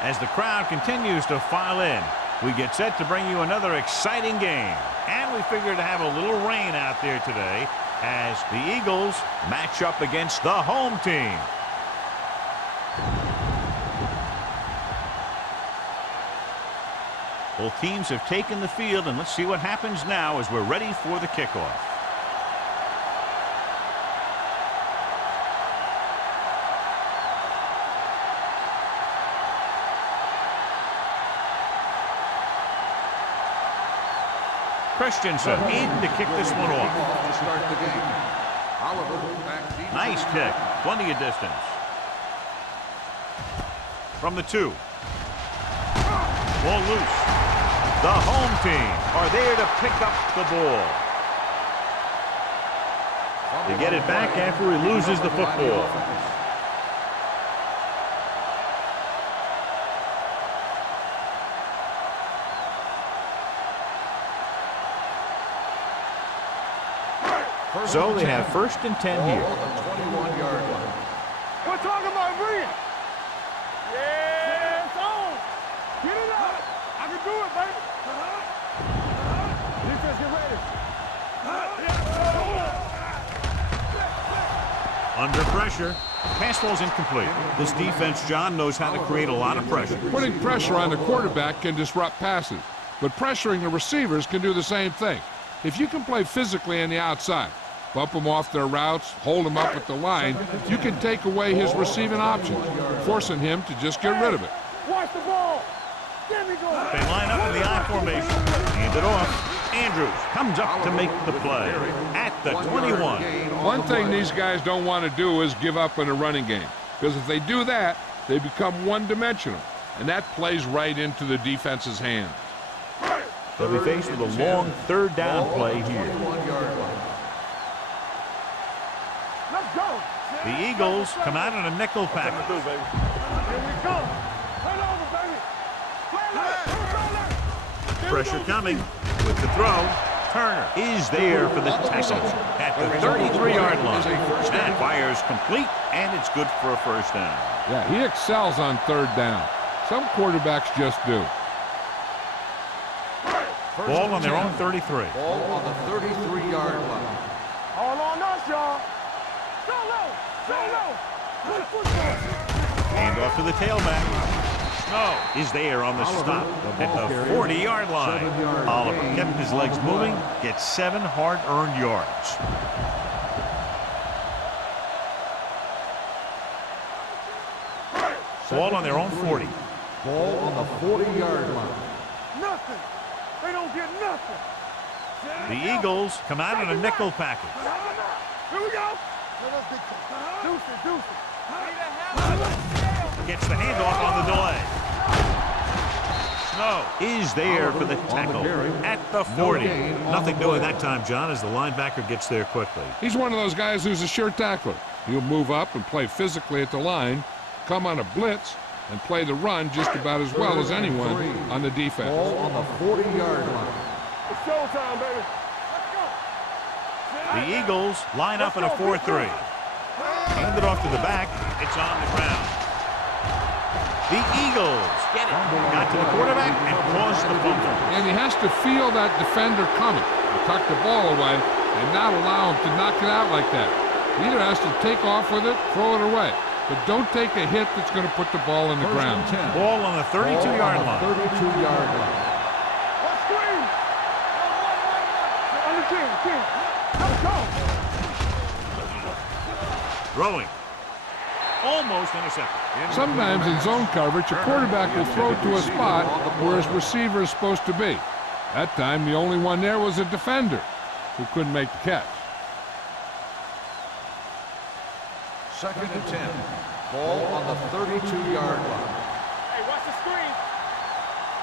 As the crowd continues to file in, we get set to bring you another exciting game. And we figure to have a little rain out there today as the Eagles match up against the home team. Both teams have taken the field, and let's see what happens now as we're ready for the kickoff. Christensen in to kick this one off. Nice kick. Plenty of distance. From the 2. Ball loose. The home team are there to pick up the ball. They get it back after he loses the football. So they have 1st and 10 here. We're talking about brilliant. Yeah, it's on. Get it up. I can do it, baby. Defense, get ready. Under pressure. Pass ball's incomplete. This defense, John, knows how to create a lot of pressure. Putting pressure on the quarterback can disrupt passes, but pressuring the receivers can do the same thing. If you can play physically on the outside, bump them off their routes, hold them up at the line, you can take away his receiving options, forcing him to just get rid of it. Watch the ball. There we go. They line up in the I formation. Hand it off. Andrews comes up to make the play at the 21. One thing these guys don't want to do is give up in a running game, because if they do that, they become one-dimensional, and that plays right into the defense's hands. They'll be faced with a long 3rd down play here. Let's go. The Eagles come out in a nickel package. Here we go. Run over, baby. Pressure coming with the throw. Turner is there for the tackle at the 33-yard line. That fires complete, and it's good for a 1st down. Yeah, he excels on 3rd down. Some quarterbacks just do. Ball on their own 33. Ball on the 33-yard line. All on us, y'all. Go low. Go low. Good football. Hand off to the tailback. Snow is there on the stop at the 40-yard line. Oliver kept his legs moving, gets 7 hard-earned yards. Ball on their own 40. Ball on the 40-yard line. Nothing. They don't get nothing. The Eagles come out in a nickel package. Here we go. Deuce it, deuce it. Gets the handoff on the delay. Snow is there for the tackle at the 40. Nothing doing that time, John, as the linebacker gets there quickly. He's one of those guys who's a sure tackler. He'll move up and play physically at the line, come on a blitz, and play the run just about as well as anyone on the defense. Ball on the 40-yard line. It's showtime, baby. The Eagles line up in a 4-3. Hand it off to the back. It's on the ground. The Eagles get it. Got to the quarterback and caused the fumble. And he has to feel that defender coming, tuck the ball away, and not allow him to knock it out like that. He either has to take off with it, throw it away. But don't take a hit that's going to put the ball in the ground. Ball on the 32-yard line. 32-yard line. Let's screen. On the 10. Let's go. Throwing. Almost intercepted. Sometimes in zone coverage, a quarterback will throw to a spot where his receiver is supposed to be. That time, the only one there was a defender who couldn't make the catch. 2nd and 10. Ball on the 32-yard line. Hey, watch the screen.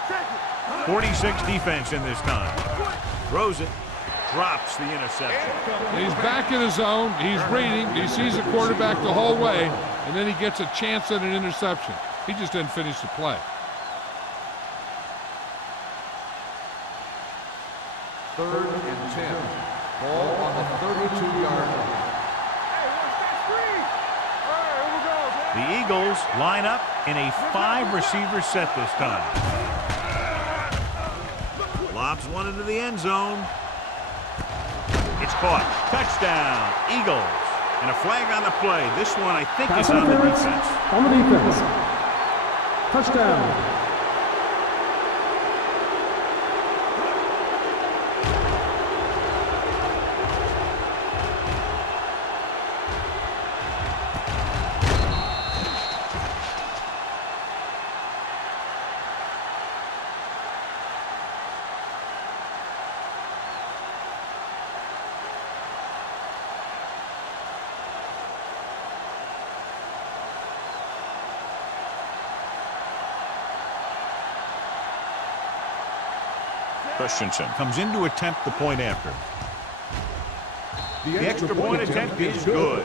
Check it. 46 defense in this time. Throws it. Drops the interception. He's back in his zone. He's reading. He sees the quarterback the whole way, and then he gets a chance at an interception. He just didn't finish the play. 3rd and 10. Ball on the 32-yard line. Hey, watch that screen. All right, here we go, man. The Eagles line up in a 5-receiver set this time. Lobs one into the end zone. It's caught. Touchdown, Eagles. And a flag on the play. This one, I think, is on the defense. On the defense. Touchdown. Christensen comes in to attempt the point after. The extra point attempt is good.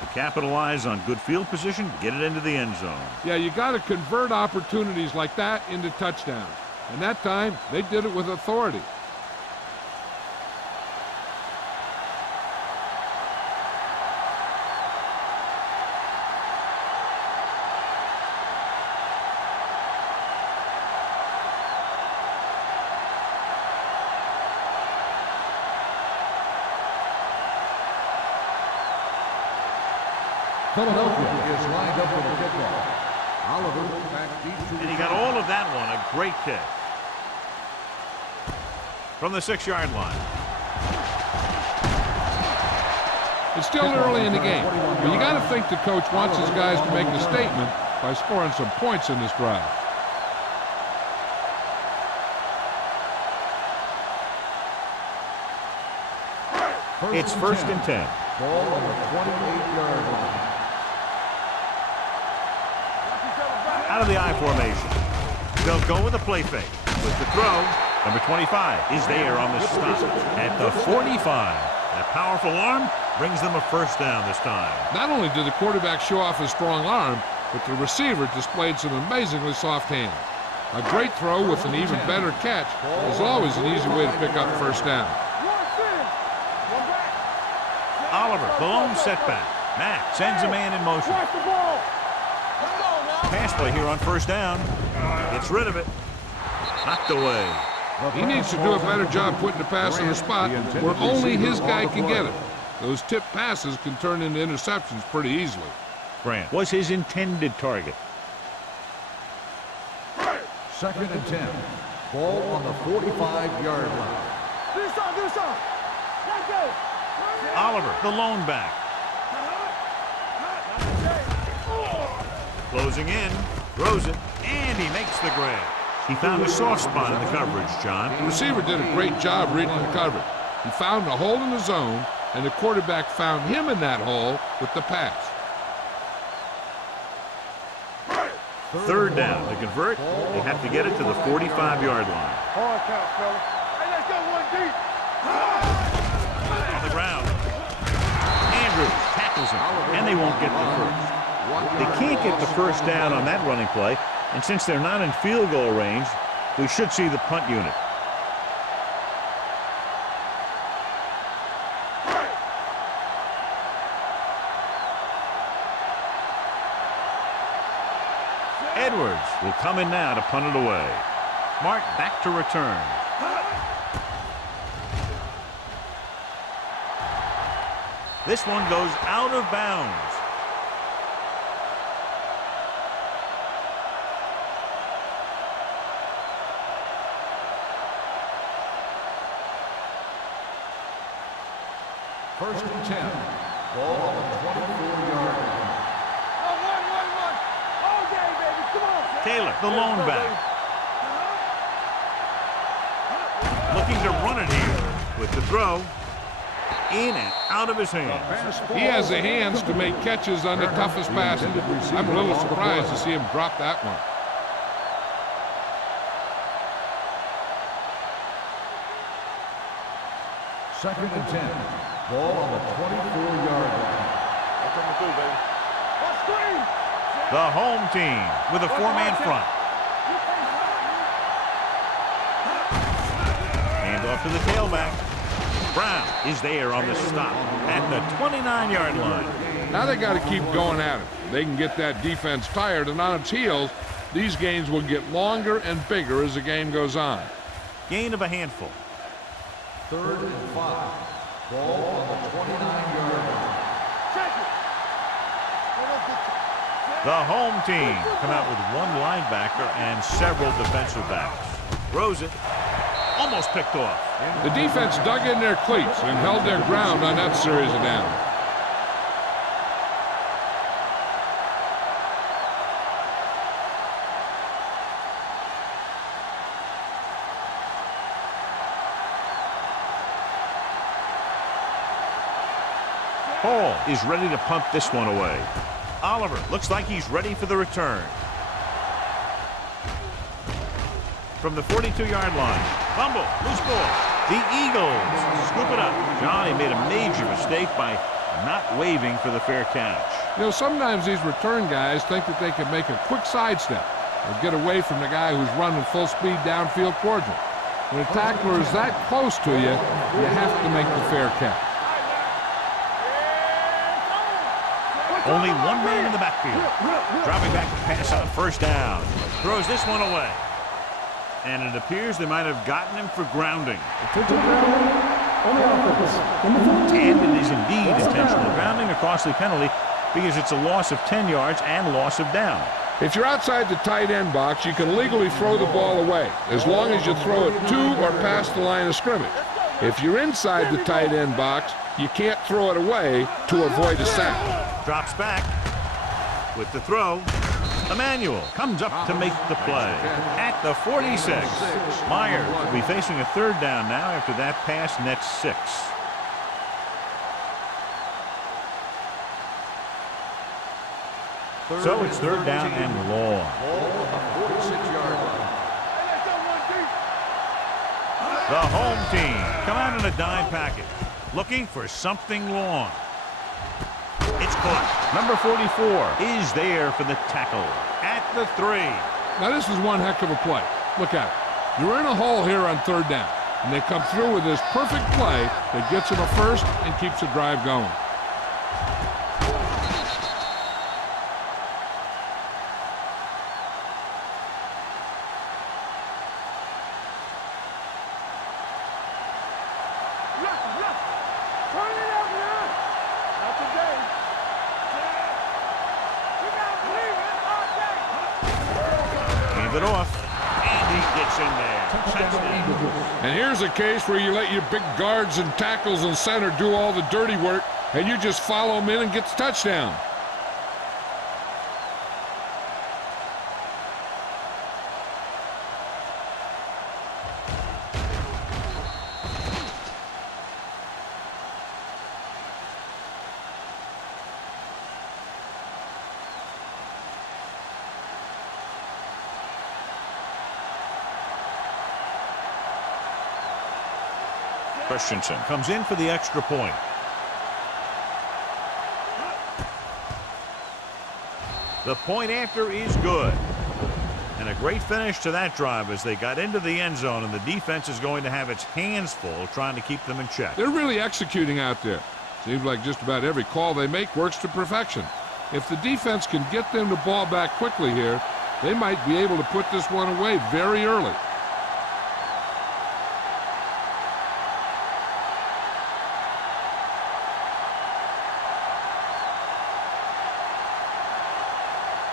To capitalize on good field position, get it into the end zone. Yeah, you got to convert opportunities like that into touchdowns. And that time, they did it with authority. Philadelphia is lined up for the kickoff. Oliver back deep to And he got all of that one. A great kick. From the 6-yard line. It's still early in the game, but you got to think the coach wants his guys to make a statement by scoring some points in this drive. It's 1st and 10. Ball on the 28-yard line. Out of the I formation. They'll go with a play fake. With the throw, number 25 is there on the stop at the 45. That powerful arm brings them a 1st down this time. Not only did the quarterback show off his strong arm, but the receiver displayed some amazingly soft hands. A great throw with an even better catch is always an easy way to pick up 1st down. Oliver, the lone setback. Mack sends a man in motion. Pass play here on 1st down. Gets rid of it. Knocked away. He needs to do a better job putting the pass in a spot where only his guy can get it. Those tip passes can turn into interceptions pretty easily. Grant was his intended target. 2nd and 10. Ball on the 45-yard line. Oliver, the lone back. Closing in, throws it, and he makes the grab. He found a soft spot in the coverage, John. The receiver did a great job reading the coverage. He found a hole in the zone, and the quarterback found him in that hole with the pass. 3rd down. To convert, they have to get it to the 45-yard line. Hard count, fella. Hey, let's go one deep. On the ground. Andrews tackles him, and they won't get the 1st. They can't get the 1st down on that running play, and since they're not in field goal range, we should see the punt unit. Edwards will come in now to punt it away. Mark back to return. This one goes out of bounds. First and 10. Ball on the 24-yard line. All day, baby. Come on. Taylor, the lone back. Looking to run it here with the throw. In and out of his hands. He has the hands to make catches on the toughest passes. I'm a little surprised to see him drop that one. Second and 10. Ball on the 24-yard line. The home team with a 4-man front. Hand off to the tailback. Brown is there on the stop at the 29-yard line. Now they got to keep going at it. They can get that defense tired and on its heels. These gains will get longer and bigger as the game goes on. Gain of a handful. 3rd and 5. Ball on the 29-yard line. The home team come out with one linebacker and several defensive backs. Throws it. Almost picked off. The defense dug in their cleats and held their ground on that series of downs. Hall is ready to punt this one away. Oliver looks like he's ready for the return. From the 42-yard line. Fumble. Loose ball. The Eagles scoop it up. Johnny made a major mistake by not waving for the fair catch. You know, sometimes these return guys think that they can make a quick sidestep or get away from the guy who's running full speed downfield towards them. When a tackler is that close to you, you have to make the fair catch. Only one man in the backfield. Dropping back to pass on 1st down. Throws this one away. And it appears they might have gotten him for grounding. And it is indeed intentional grounding, a costly penalty because it's a loss of 10 yards and loss of down. If you're outside the tight end box, you can legally throw the ball away as long as you throw it to or past the line of scrimmage. If you're inside the tight end box, you can't throw it away to avoid a sack. Drops back with the throw. Emmanuel comes up to make the play at the 46. Myers will be facing a 3rd down now after that pass nets 6. So it's 3rd down and long. The home team come out in a dime package looking for something long. It's caught. Number 44 is there for the tackle at the 3. Now this is one heck of a play. Look at it. You're in a hole here on 3rd down, and they come through with this perfect play that gets them a first and keeps the drive going. It off, and he gets in there. Touchdown. And here's a case where you let your big guards and tackles and center do all the dirty work, and you just follow them in and get the touchdown. Christensen comes in for the extra point. The point after is good. And a great finish to that drive as they got into the end zone, and the defense is going to have its hands full trying to keep them in check. They're really executing out there. Seems like just about every call they make works to perfection. If the defense can get them the ball back quickly here, they might be able to put this one away very early.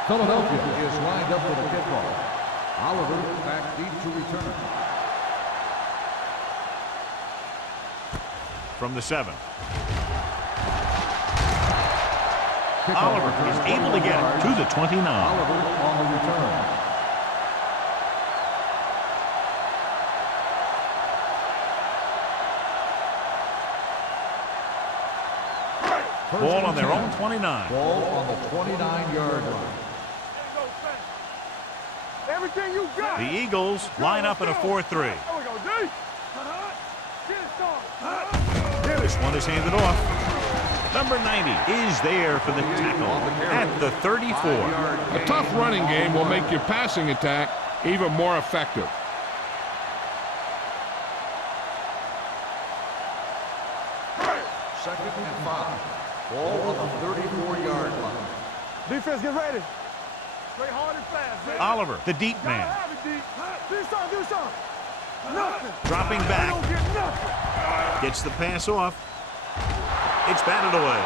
Philadelphia is lined up for the kickoff. Oliver back deep to return. From the 7. Oliver is able to get it to the 29. Oliver on the return. Ball on their own 29. Ball on the 29-yard line. Everything you got. The Eagles line up in a 4-3. There we go, D. This one is handed off. Number 90 is there for the tackle at the 34. A tough running game will make your passing attack even more effective. Second and 5. Ball on the 34-yard line. Defense, get ready. Play hard and fast, man. Oliver, the deep Gotta man. have it, D. Do something, do something. Nothing. Dropping They back. don't get nothing. Gets the pass off. It's batted away.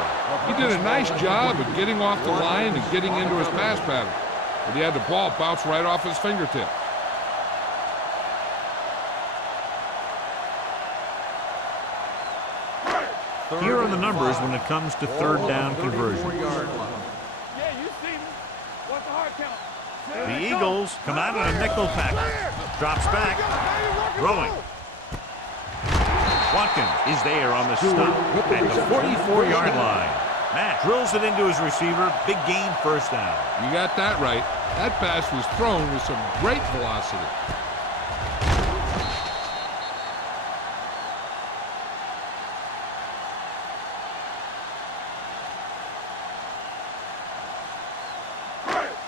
He did a nice job of getting off the line and getting into his pass pattern, but he had the ball bounce right off his fingertip. Here are the numbers when it comes to third down conversion. Yeah, you see me. What's the hard count? The Eagles come out in a nickel package. Drops back. Throwing. Watkins is there on the stop at the 44-yard line. Matt drills it into his receiver. Big gain, first down. You got that right. That pass was thrown with some great velocity.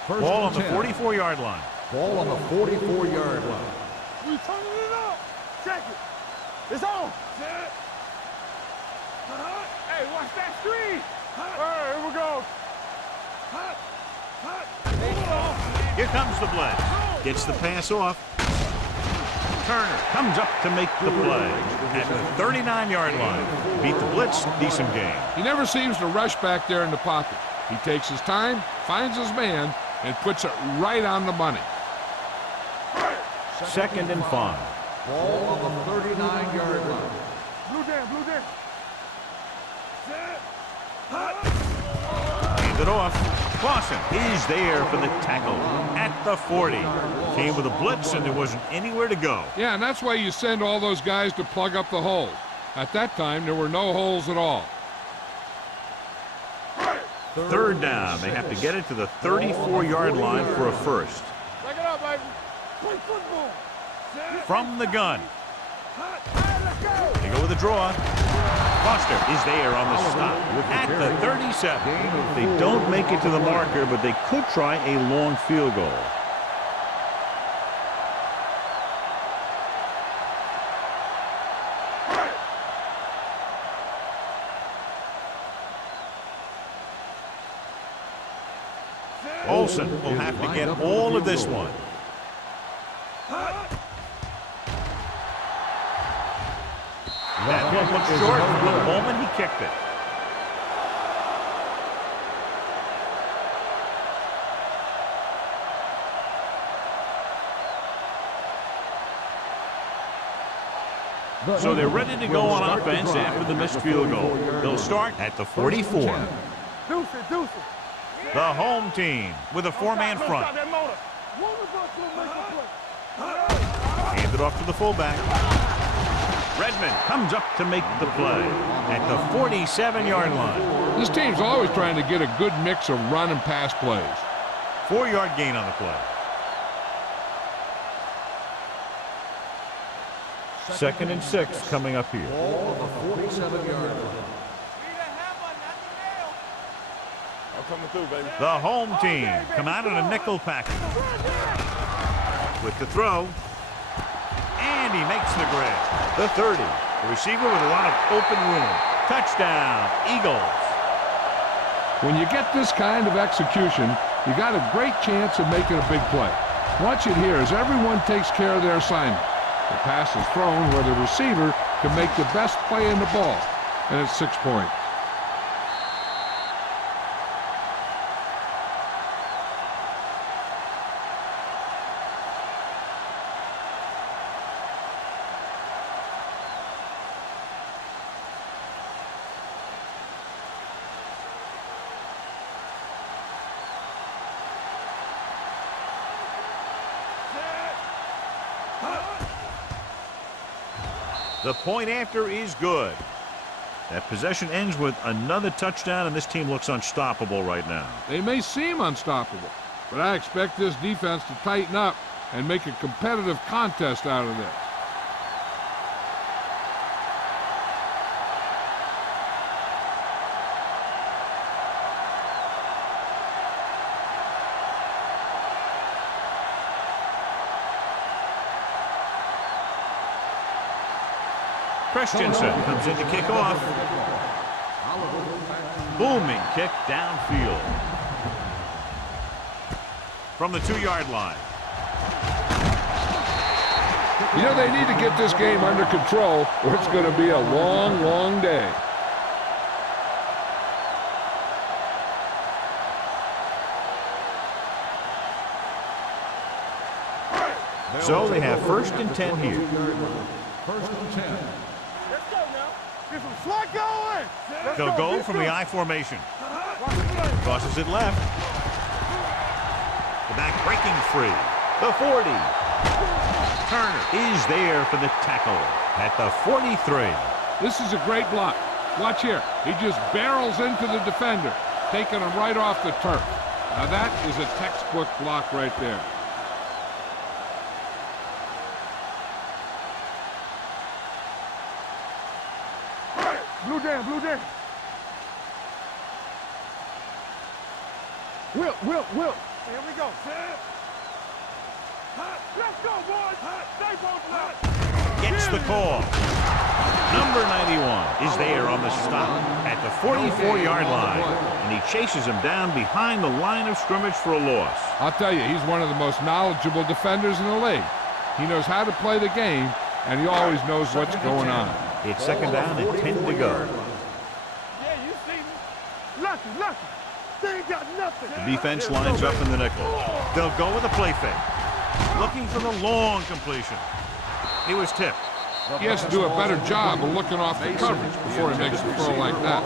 Ball on the 44-yard line. Ball on the 44-yard line. We turning it up. Check it. It's on. Set. Hey, watch that screen. All right, here we go. Here comes the blitz. Gets the pass off. Turner comes up to make the play at the 39-yard line. Beat the blitz, decent game. He never seems to rush back there in the pocket. He takes his time, finds his man, and puts it right on the money. Second and 5. Ball on the 39-yard line. Blue down, blue down. Set. Hand it off. Clausen is there for the tackle at the 40. Came with a blitz and there wasn't anywhere to go. Yeah, and that's why you send all those guys to plug up the holes. At that time, there were no holes at all. Third down. They have to get it to the 34-yard line for a first. Back it up, baby. Play football. From the gun. Hey, let's go. They go with a draw. Foster is there on the stop at the 37. They don't make it to the marker, but they could try a long field goal. Olsen will have to get all of this one. That one looks short from the moment he kicked it. So they're ready to go on offense after the missed field goal. They'll start at the 44. Deuce it, deuce it. The home team with a four-man front. Stop that motor. One of us will make a play. Hand it off to the fullback. Redmond comes up to make the play at the 47-yard line. This team's always trying to get a good mix of run and pass plays. 4-yard gain on the play. Second and 6 coming up here. Ball on the 47-yard line. The home team come out in a nickel package. With the throw. And he makes the grab. The 30. The receiver with a lot of open room. Touchdown, Eagles. When you get this kind of execution, you got a great chance of making a big play. Watch it here as everyone takes care of their assignment. The pass is thrown where the receiver can make the best play in the ball, and it's 6 points. The point after is good. That possession ends with another touchdown, and this team looks unstoppable right now. They may seem unstoppable, but I expect this defense to tighten up and make a competitive contest out of this. Christensen comes in to kick off. Booming kick downfield. From the 2-yard line. You know, they need to get this game under control, or it's going to be a long, long day. So they have 1st and 10 here. 1st and 10. Let's go now. Get some slot going. They'll go from the I formation. Crosses it left. The back breaking free. The 40. Turner is there for the tackle at the 43. This is a great block. Watch here. He just barrels into the defender, taking him right off the turf. Now that is a textbook block right there. Blue jam, blue jam. Whip. Here we go. Let's go, boys. Stay both. Gets the call. Number 91 is there on the stop at the 44-yard line, and he chases him down behind the line of scrimmage for a loss. I'll tell you, he's one of the most knowledgeable defenders in the league. He knows how to play the game, and he always knows what's going on. It's 2nd down and 10 to go. Yeah, you see me. Lucky. They ain't got nothing. The defense lines up in the nickel. They'll go with a play fake. Looking for the long completion. He was tipped. He has to do a better job of looking off the coverage before he makes a throw like that.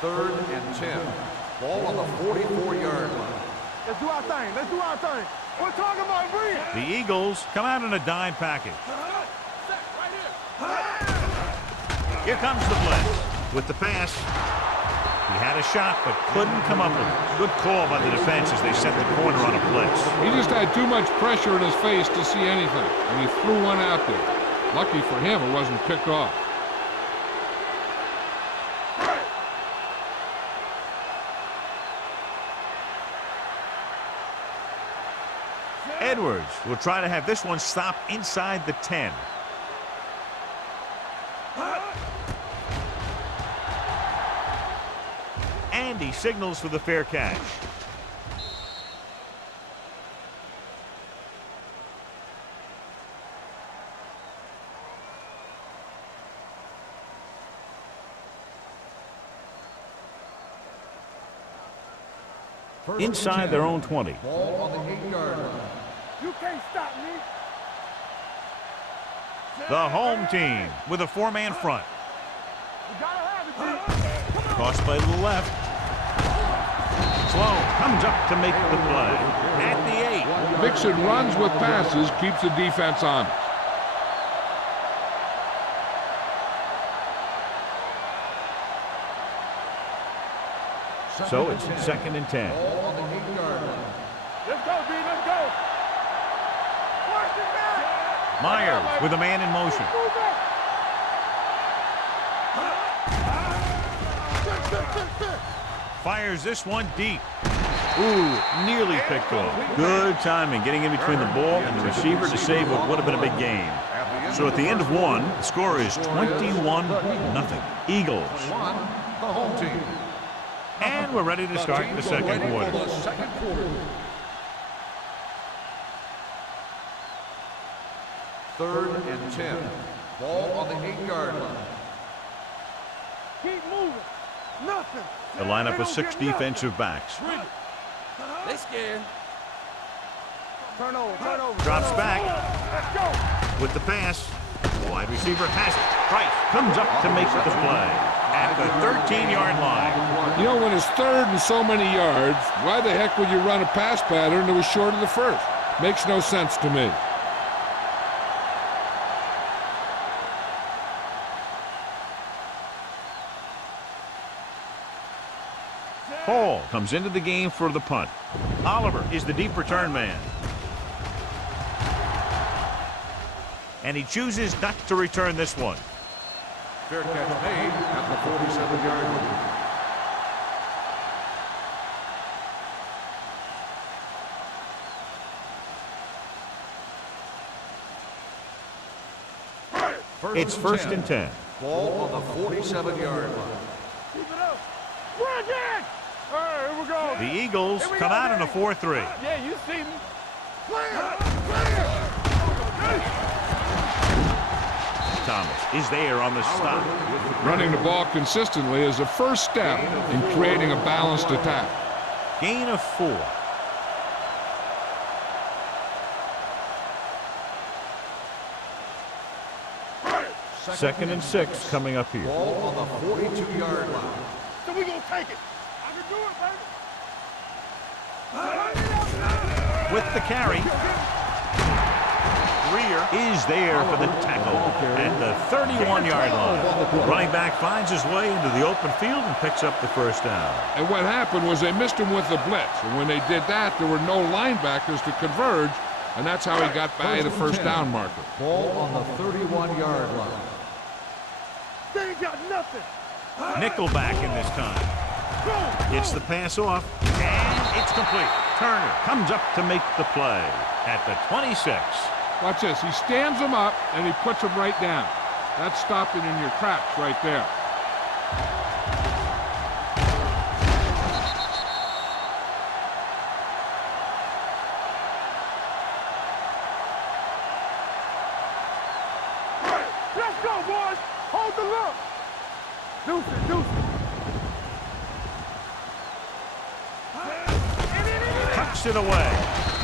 Third and 10. Ball on the 44-yard line. Let's do our thing. We're talking about Bree. The Eagles come out in a dime package. Here comes the blitz. With the pass, he had a shot but couldn't come up with it. Good call by the defense as they set the corner on a blitz. He just had too much pressure in his face to see anything, and he threw one out there. Lucky for him, it wasn't picked off. Edwards will try to have this one stop inside the 10. And he signals for the fair catch. Inside their own 20. Ball on the 8-yard line. You can't stop me. The home team with a 4-man front. You gotta have it, G. Cross play to the left. Sloan comes up to make the play at the 8. Mixon runs with passes, keeps the defense honest. So it's 2nd and 10. Ball on the 8-yard line. Let's go, B. Let's go. Watch it back. Myers with a man in motion. Move back. Fires this one deep. Ooh, nearly picked off. Good timing, getting in between the ball and the receiver to save what would have been a big game. So at the end of one, the score is 21-0. Eagles. One, the home team. And we're ready to start the second quarter. Third and 10. Ball on the 8-yard line. Keep moving. Nothing. The lineup of 6 defensive backs. They scared. Turn over. Drops back Let's go. with the pass. Wide receiver has it. Price comes up to make the play at the 13-yard line. You know, when it's third and so many yards, why the heck would you run a pass pattern that was short of the first? Makes no sense to me. Hall comes into the game for the punt. Oliver is the deep return man. And he chooses not to return this one. Fair catch made at the 47-yard line. It's first and 10. Ball on the 47-yard line. Keep it up. Bring it! All right, here we go. The Eagles come out in a 4-3. Yeah, you see me. Thomas is there on the stop. Running the ball consistently is the first step in creating a balanced attack. Gain of 4. Second and 6 coming up here. Ball on the 42-yard line. So we gonna take it. I can do it, baby. With the carry. Greer is there for the tackle at the 31-yard line. Running back finds his way into the open field and picks up the first down. And what happened was they missed him with the blitz. And when they did that, there were no linebackers to converge, and that's how he got by the first down marker. Ball on the 31-yard line. They ain't got nothing. Nickelback in this time. Gets the pass off, and it's complete. Turner comes up to make the play at the 26. Watch this. He stands him up, and he puts him right down. That's stopping in your tracks right there. Let's go, boys. Hold the look. Deuce it, deuce it. Tucks it away.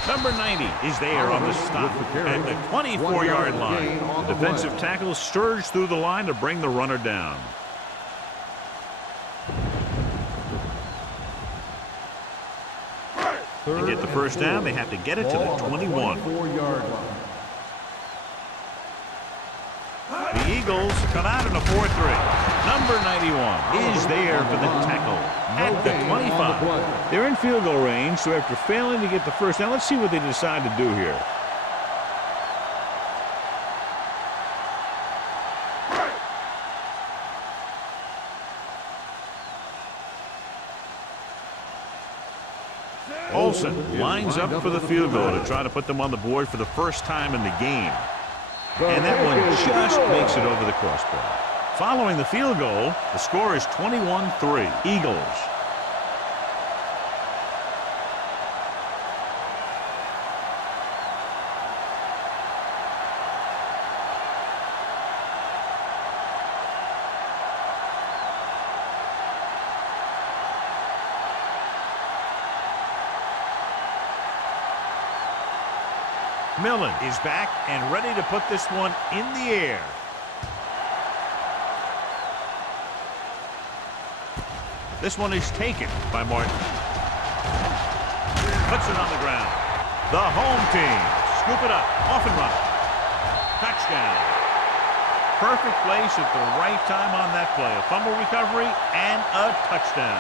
Number 90 is there on the stop at the 24-yard line. The defensive tackle surged through the line to bring the runner down. To get the first down, they have to get it to the 21. The Eagles come out in a 4-3. Number 91 is there for the tackle at the 25. They're in field goal range, so after failing to get the first down, let's see what they decide to do here. Olsen lines up for the field goal to try to put them on the board for the first time in the game. And that one just makes it over the crossbar. Following the field goal, the score is 21-3, Eagles. Millen is back and ready to put this one in the air. This one is taken by Martin. Puts it on the ground. The home team scoop it up, off and run. Touchdown. Perfect place at the right time on that play. A fumble recovery and a touchdown.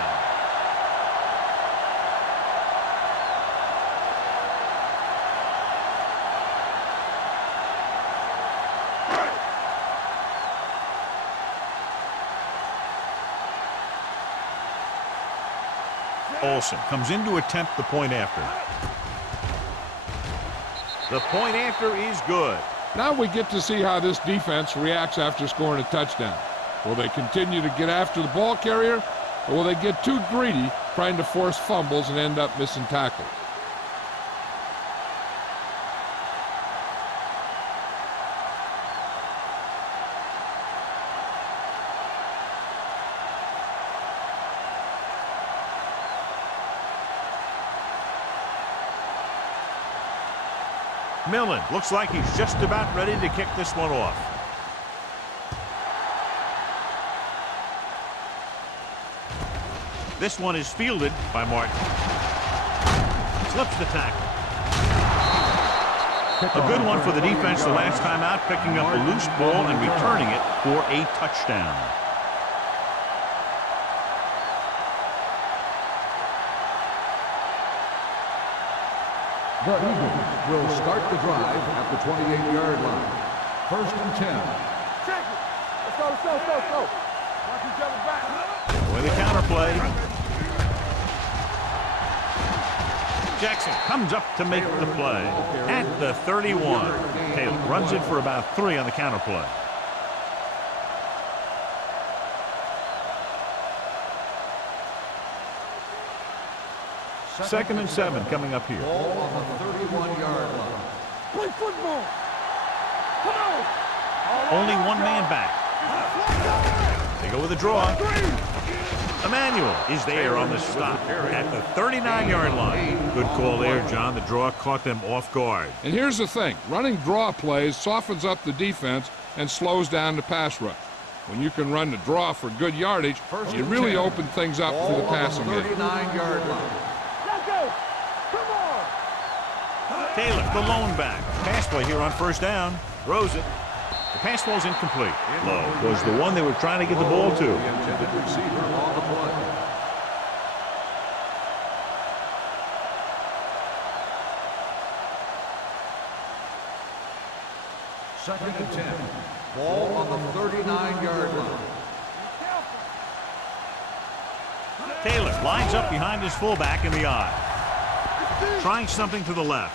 Olsen comes in to attempt the point after. The point after is good. Now we get to see how this defense reacts after scoring a touchdown. Will they continue to get after the ball carrier, or will they get too greedy trying to force fumbles and end up missing tackles? Millen looks like he's just about ready to kick this one off. This one is fielded by Martin. Slips the tackle. A good one for the defense the last time out, picking up a loose ball and returning it for a touchdown. The Eagles will start the drive at the 28-yard line. First and 10. Check it. Let's go, let's go, let's go, let's go. Watch each other back. With a counterplay. Jackson comes up to make the play at the 31. Taylor runs it for about 3 on the counterplay. 2nd and 7 coming up here. Ball on the 31-yard line. Play football. Come on. Only one man back. They go with a draw. Emmanuel is there on the stop at the 39-yard line. Good call there, John. The draw caught them off guard. And here's the thing. Running draw plays softens up the defense and slows down the pass rush. When you can run the draw for good yardage, you really open things up for the passing game. 39-yard line. Let's go. Come on. Taylor, the lone back. Pass play here on 1st down. Throws it. The pass ball's incomplete. Low was the one they were trying to get the ball to. The intended receiver on the play. Second and 10. Ball on the 39-yard line. Taylor lines up behind his fullback in the eye. Trying something to the left.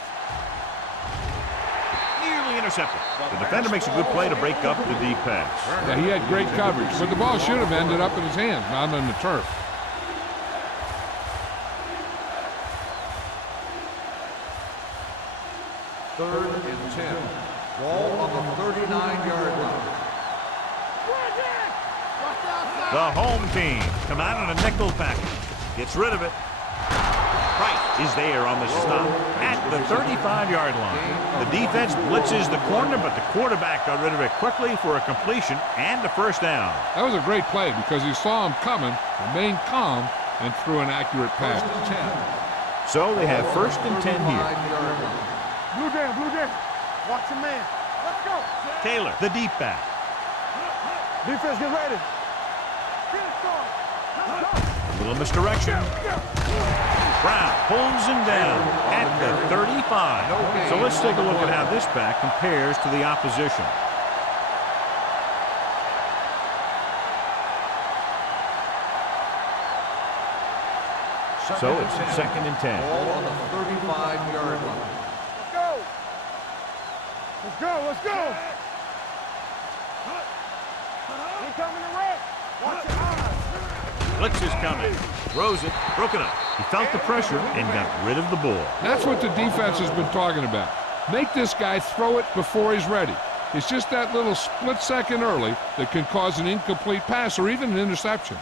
Nearly intercepted. The defender makes a good play to break up the deep pass. Yeah, he had great coverage, but the ball should have ended up in his hands, not on the turf. Third and 10. Ball on the 39-yard line. The home team come out on a nickel package. Gets rid of it. Wright is there on the stop at the 35-yard line. The defense blitzes the corner, but the quarterback got rid of it quickly for a completion and a 1st down. That was a great play because he saw him coming, remained calm, and threw an accurate pass. First and 10. So they have 1st and 10 here. 35-yard line. Blue down, blue down. Watch your man. Let's go. Taylor, the deep back. Defense, get ready. Get it started. Let's go. A little misdirection. Brown pulls him down at the 35. So let's take a look at how this back compares to the opposition. So it's 2nd and 10. Ball on the 35-yard line. Let's go. Let's go, let's go. Incoming the red. Watch your eyes. Blitz is coming. Throws it. Broke it up. He felt the pressure and got rid of the ball. That's what the defense has been talking about. Make this guy throw it before he's ready. It's just that little split second early that can cause an incomplete pass or even an interception.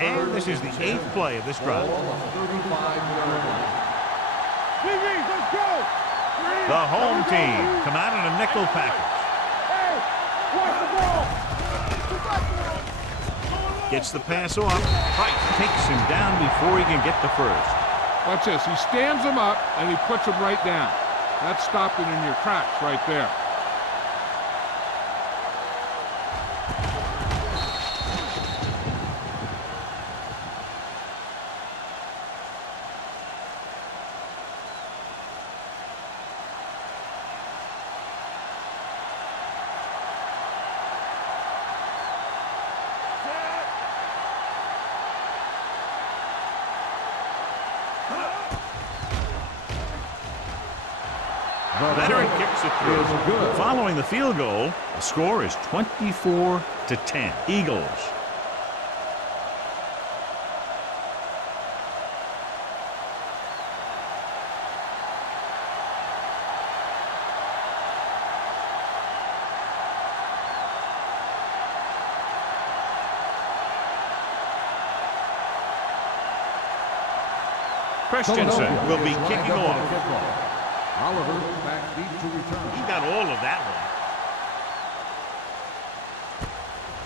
And this is the 8th play of this drive. Ball on the 35-yard line. Let's go. The home team come out on a nickel package. Hey, watch the ball. Gets the pass off. Wright takes him down before he can get the 1st. Watch this. He stands him up and he puts him right down. That's stopping in your tracks right there. Veteran kicks it through. Following the field goal, the score is 24-10. Eagles. Christensen will be kicking off. Oliver back deep to return. He got all of that one.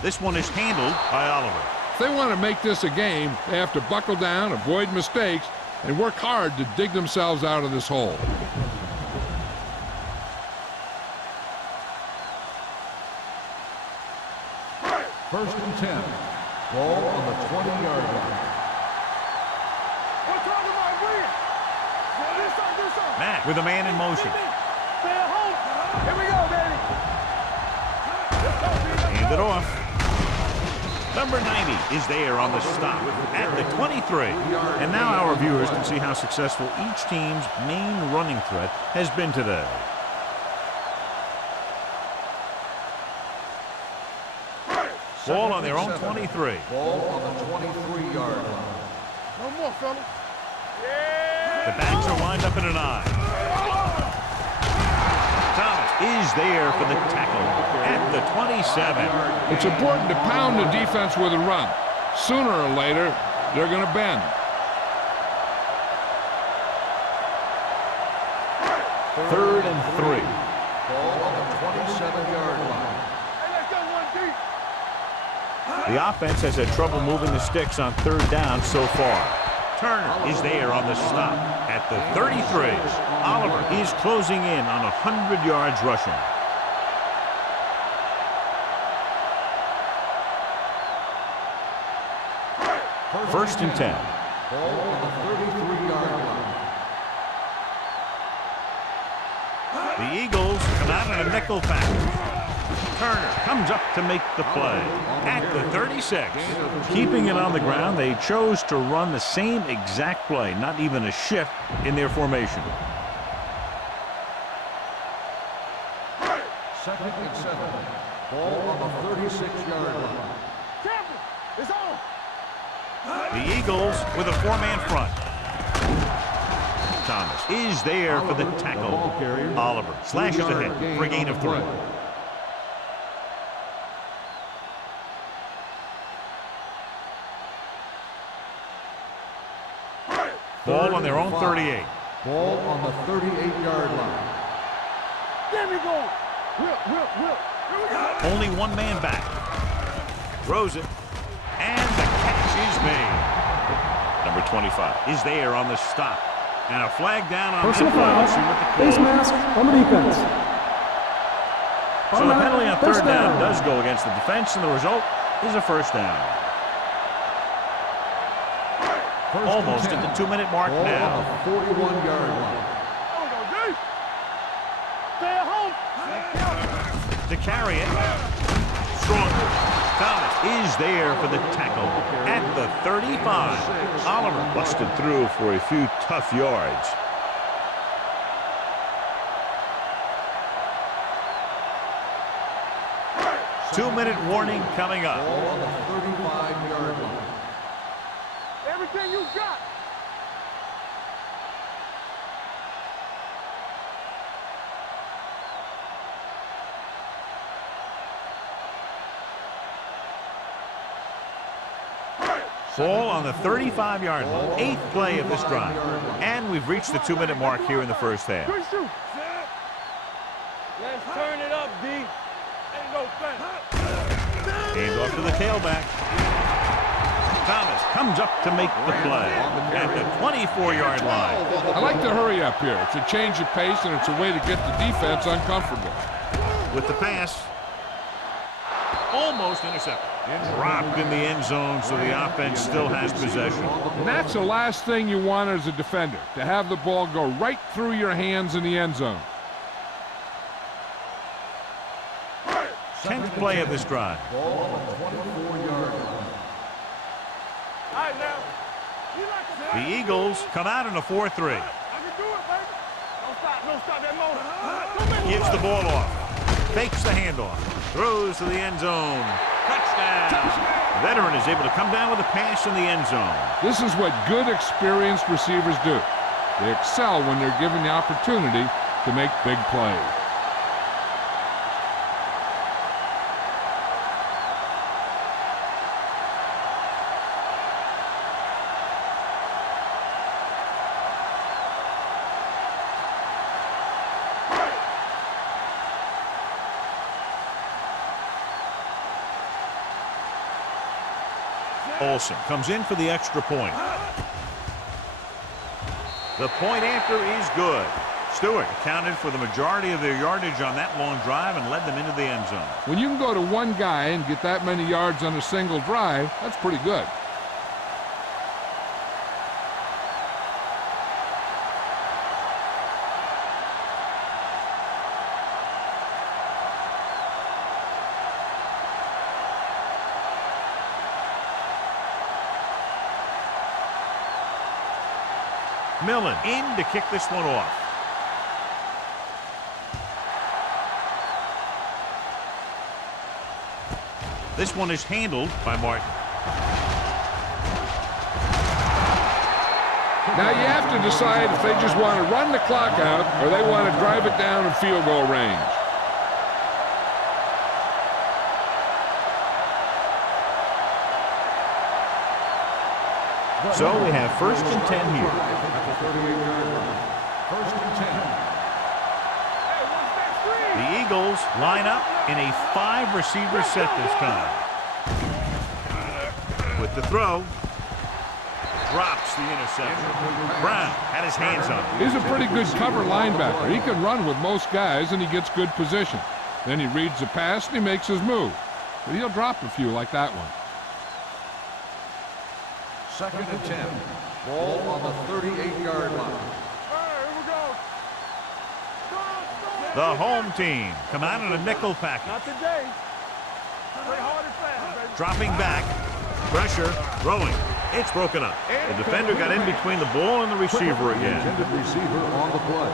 This one is handled by Oliver. If they want to make this a game, they have to buckle down, avoid mistakes, and work hard to dig themselves out of this hole. First and 10. Ball on the 20-yard line. We're talking about Williams. Matt with a man in motion. Stay at home. Here we go, baby. Hand it off. Number 90 is there on the stop at the 23. And now our viewers can see how successful each team's main running threat has been today. Ball on their own 23. Ball on the 23-yard line. No more, fella. The backs are lined up in an eye. Thomas is there for the tackle at the 27. It's important to pound the defense with a run. Sooner or later, they're going to bend. Third and 3. Ball on the 27-yard line. Hey, let's go one deep. The offense has had trouble moving the sticks on third down so far. Turner is there on the stop at the 33. Oliver is closing in on 100 yards rushing. First and 10. Ball on the 33-yard line. The Eagles come out in a nickel package. Turner comes up to make the play at the 36. Keeping it on the ground, they chose to run the same exact play, not even a shift in their formation. Second and 7. Ball on the 36-yard line. Campbell, it's on. The Eagles with a four-man front. Thomas is there for the tackle. Oliver slashes ahead for a gain of 3. Ball on their own 38. Ball on the 38-yard line. There we go. Whip. Here we go. Only one man back. Throws it. And the catch is made. Number 25 is there on the stop. And a flag down on Personal the play. foul. Let's see what the call Face is. mask on the defense. So the penalty on third down does go against the defense, and the result is a first down. Almost at the 2-minute mark Ball now. on the 41-yard line. Don't go deep. Stay at home. To carry it. Stronger. Thomas is there for the tackle at the 35. Oliver busted through for a few tough yards. Two-minute warning coming up. Ball on the 35-yard line. Everything you got. Ball on the 35-yard line. 8th play of this drive. And we've reached the 2-minute mark here in the first half. Good shoot. Let's turn it up, D. Ain't no thing. Hands off to the tailback. Thomas comes up to make the play at the 24-yard line. I like to hurry up here. It's a change of pace, and it's a way to get the defense uncomfortable. With the pass. Almost intercepted. Dropped in the end zone, so the offense still has possession. And that's the last thing you want as a defender, to have the ball go right through your hands in the end zone. 10th play of this drive. Ball on the 24-yard line. All right, now. You like to The Eagles come out in a 4-3. I can do it, baby. Don't stop that motor. Don't make Gives the ball off. Fakes the handoff. Throws to the end zone. Touchdown. The veteran is able to come down with a pass in the end zone. This is what good, experienced receivers do. They excel when they're given the opportunity to make big plays. Olsen comes in for the extra point. The point after is good. Stewart accounted for the majority of their yardage on that long drive and led them into the end zone. When you can go to one guy and get that many yards on a single drive, that's pretty good. Millen in to kick this one off. This one is handled by Martin. Now you have to decide if they just want to run the clock out or they want to drive it down in field goal range. So we have 1st and 10 here. At the 38-yard line. 1st and 10. The Eagles line up in a 5-receiver set this time. With the throw, drops the interception. Brown had his hands on it. He's a pretty good cover linebacker. He can run with most guys, and he gets good position. Then he reads the pass, and he makes his move. But he'll drop a few like that one. 2nd and 10. Ball on the 38-yard line. The home team come out in a nickel package. Not today. Play hard and fast, baby. Dropping back. Pressure. Throwing. It's broken up. The defender got in between the ball and the receiver again. Intended receiver on the play.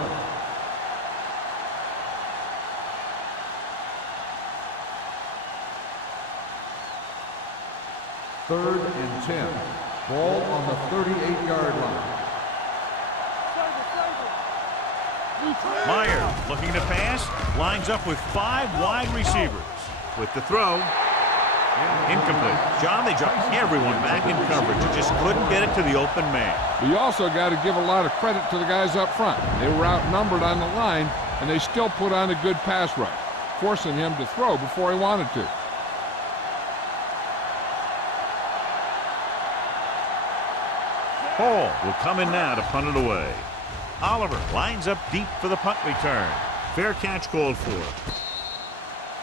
Third and 10. Ball on the 38-yard line. Meyer looking to pass. Lines up with 5 wide receivers. With the throw. Incomplete. John, they dropped everyone back in coverage. You just couldn't get it to the open man. But you also got to give a lot of credit to the guys up front. They were outnumbered on the line, and they still put on a good pass rush, forcing him to throw before he wanted to. Hall will come in now to punt it away. Oliver lines up deep for the punt return. Fair catch called for.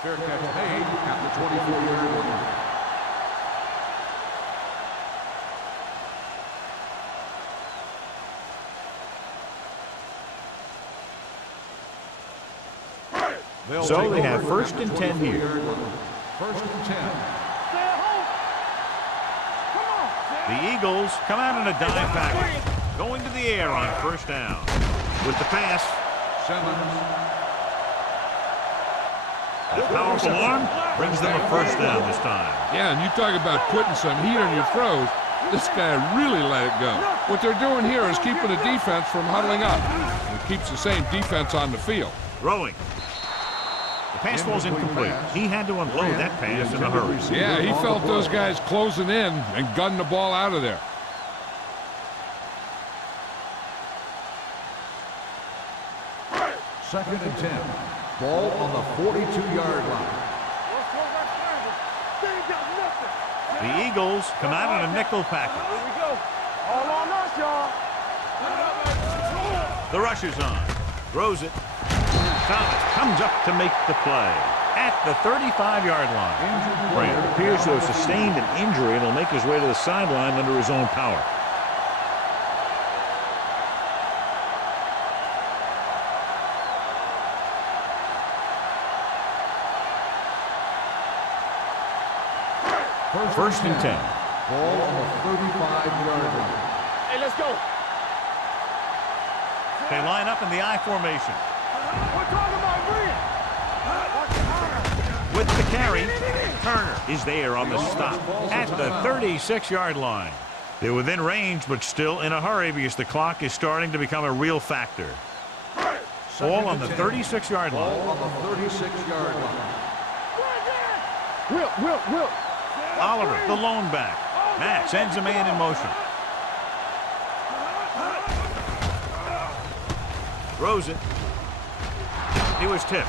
Fair catch made at the 24-yard line. So they have 1st and 10 here. 1st and 10. The Eagles come out in a dime package. Going to the air on 1st down. With the pass. Simmons. That powerful arm brings them a 1st down this time. Yeah, and you talk about putting some heat on your throws. This guy really let it go. What they're doing here is keeping the defense from huddling up. It keeps the same defense on the field. Throwing. The pass ball's incomplete. He had to unload that pass in a hurry. Yeah, he felt those guys closing in and gunning the ball out of there. Second and 10. Ball on the 42-yard line. The Eagles come out in a nickel package. Here we go. All on us, y'all. The rush is on. Throws it. Thomas comes up to make the play at the 35-yard line. Grant appears to have sustained an injury and will make his way to the sideline under his own power. First and 10. Ball on the 35-yard line. Hey, let's go. They line up in the I formation. We're talking about green. With the carry, Turner is there on the stop at the 36-yard line. They're within range, but still in a hurry because the clock is starting to become a real factor. Ball on the 36-yard line. Ball on the 36-yard line. Will. Oliver, the lone back. Matt sends a man in motion. Throws it. He was tipped.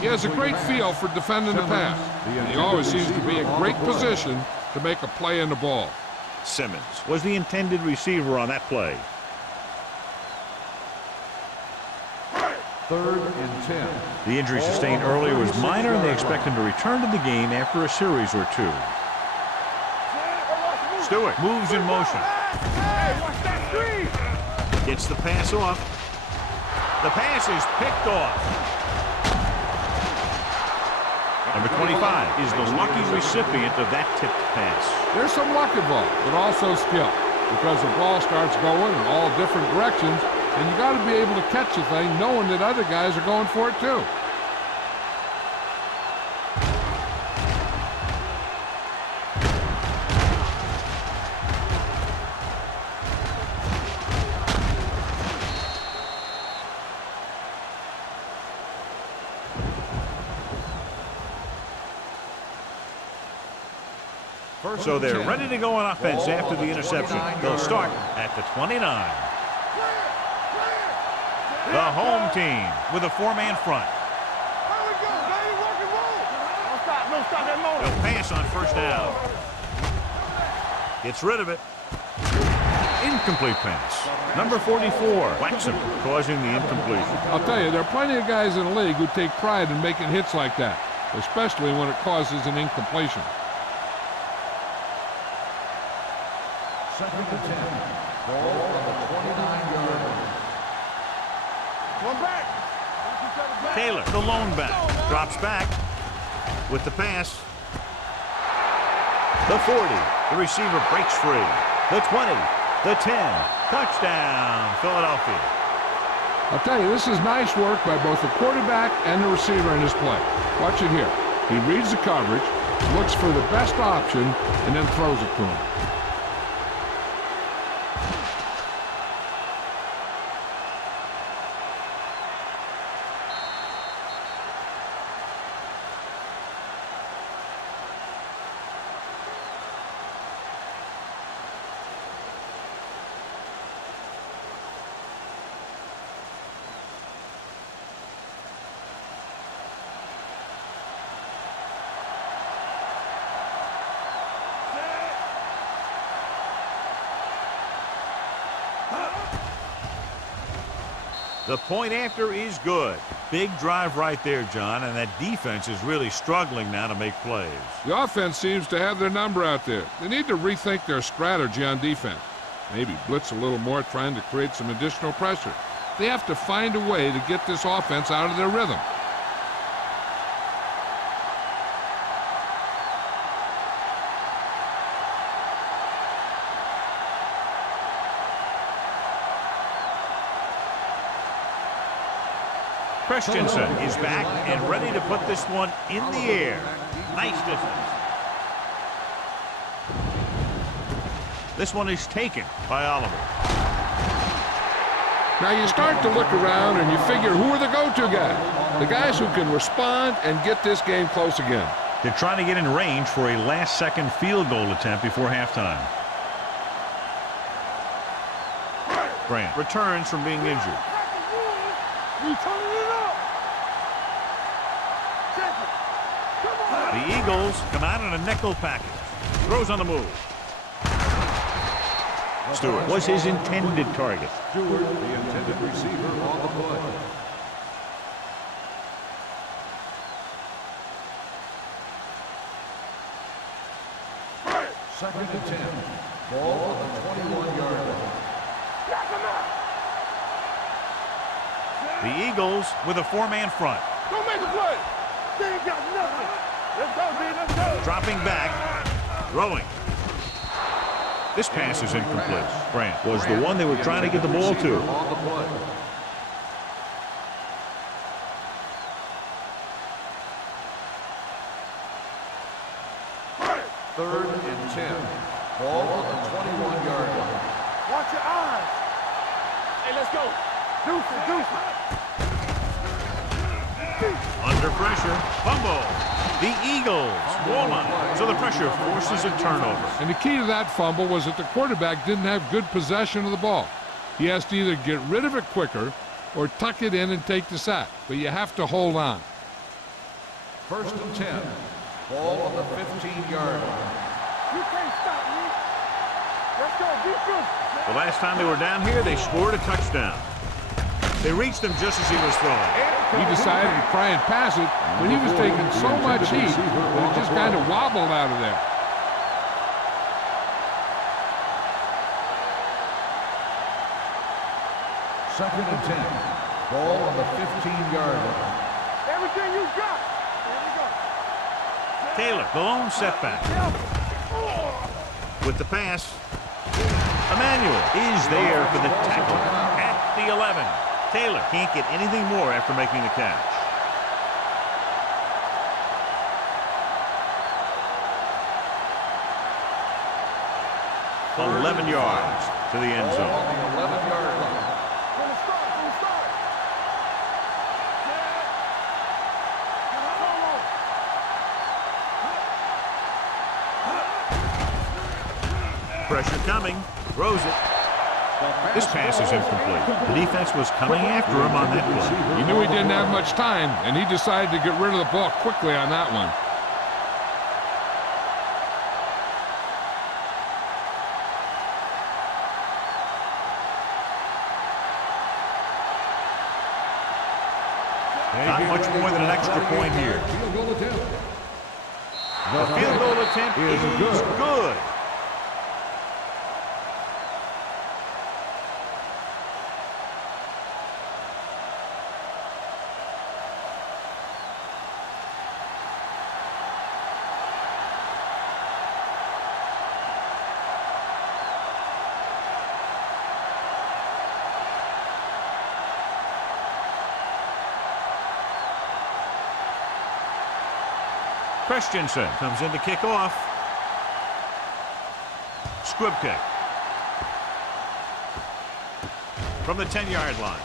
He has a great feel for defending the pass. And he always seems to be in great position to make a play in the ball. Simmons was the intended receiver on that play. Third and 10. The injury sustained earlier was minor, and they expect him to return to the game after a series or two. Stewart moves in motion. Hey, watch that screen. Gets the pass off. The pass is picked off. Number 25 is the lucky recipient of that tipped pass. There's some luck involved, but also skill, because the ball starts going in all different directions, and you got to be able to catch the thing knowing that other guys are going for it too. So they're ready to go on offense after the interception. They'll start at the 29. The home team with a four-man front. They'll pass on first down. Gets rid of it. Incomplete pass. Number 44, Waxham, causing the incompletion. I'll tell you, there are plenty of guys in the league who take pride in making hits like that, especially when it causes an incompletion. Second and 10. Ball on the 29-yard line. Come back. Taylor, the lone back, drops back with the pass. The 40, the receiver breaks free. The 20, the 10, touchdown, Philadelphia. I'll tell you, this is nice work by both the quarterback and the receiver in this play. Watch it here. He reads the coverage, looks for the best option, and then throws it to him. The point after is good. Big drive right there, John, and that defense is really struggling now to make plays. The offense seems to have their number out there. They need to rethink their strategy on defense. Maybe blitz a little more, trying to create some additional pressure. They have to find a way to get this offense out of their rhythm. Christensen is back and ready to put this one in the air. Nice distance. This one is taken by Oliver. Now you start to look around and you figure, who are the go-to guys? The guys who can respond and get this game close again. They're trying to get in range for a last-second field goal attempt before halftime. Grant returns from being injured. The Eagles come out in a nickel package. Throws on the move. Stewart was his intended target. Stewart, the intended receiver on the play. Second and 10. Ball on the 21-yard line. The Eagles with a four-man front. Don't make a play. They ain't got nothing. Let's go, B. Let's go. Dropping back. Throwing. This pass is incomplete. Grant was the one they were trying to get the ball to. On the play. Third and 10. Ball on the 21-yard line. Watch your eyes. Hey, let's go. Deuce it. Under pressure. Fumble. The Eagles ball line. So the pressure forces a turnover. And the key to that fumble was that the quarterback didn't have good possession of the ball. He has to either get rid of it quicker or tuck it in and take the sack. But you have to hold on. First and 10. Ball on the 15-yard line. You can't stop me. Let's go, defense. The last time they were down here, they scored a touchdown. They reached him just as he was throwing. He decided to try and pass it when he was taking so much heat that it just kind of wobbled out of there. Second and 10. Ball on the 15-yard line. Everything you got. There we go. Taylor, the lone setback. With the pass. Emmanuel is there for the tackle at the 11. Taylor can't get anything more after making the catch. Third 11 yards to the end Ball zone. on the 11-yard line. From the start. Pressure coming. Throws it. This pass is incomplete. The defense was coming after him on that play. He knew he didn't have much time, and he decided to get rid of the ball quickly on that one. Not much more than an extra point here. The field goal attempt is good. Christensen comes in to kick off. Squib kick. From the 10-yard line.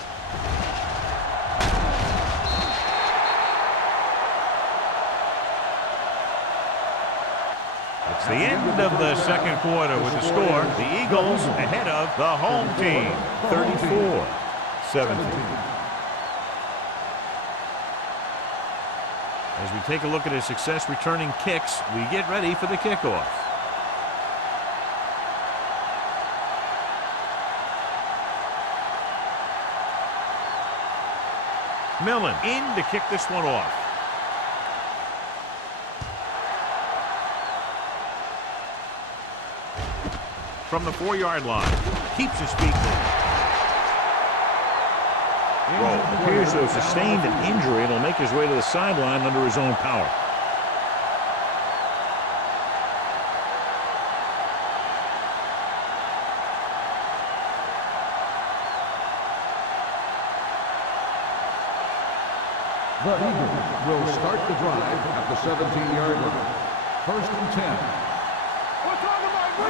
It's the end of the second quarter with the score. The Eagles ahead of the home team. 34-17. As we take a look at his success returning kicks, we get ready for the kickoff. Millen in to kick this one off. From the 4-yard line, keeps his feet moving. Appears to have sustained an injury and will make his way to the sideline under his own power. The Eagles will start the drive at the 17-yard line. 1st and 10.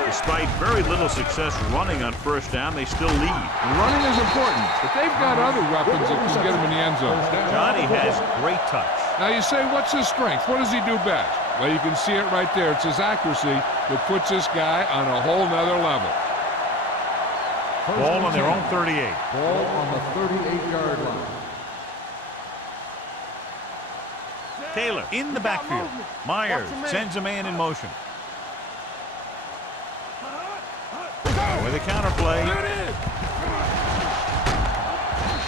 Despite very little success running on first down, they still lead. Running is important, but they've got other weapons that can get him in the end zone. Johnny has great touch. Now you say, what's his strength? What does he do best? Well, you can see it right there. It's his accuracy that puts this guy on a whole nother level. Ball on their own 38. Ball on the 38-yard line. Taylor in the backfield. Myers sends a man in motion. With a counter play.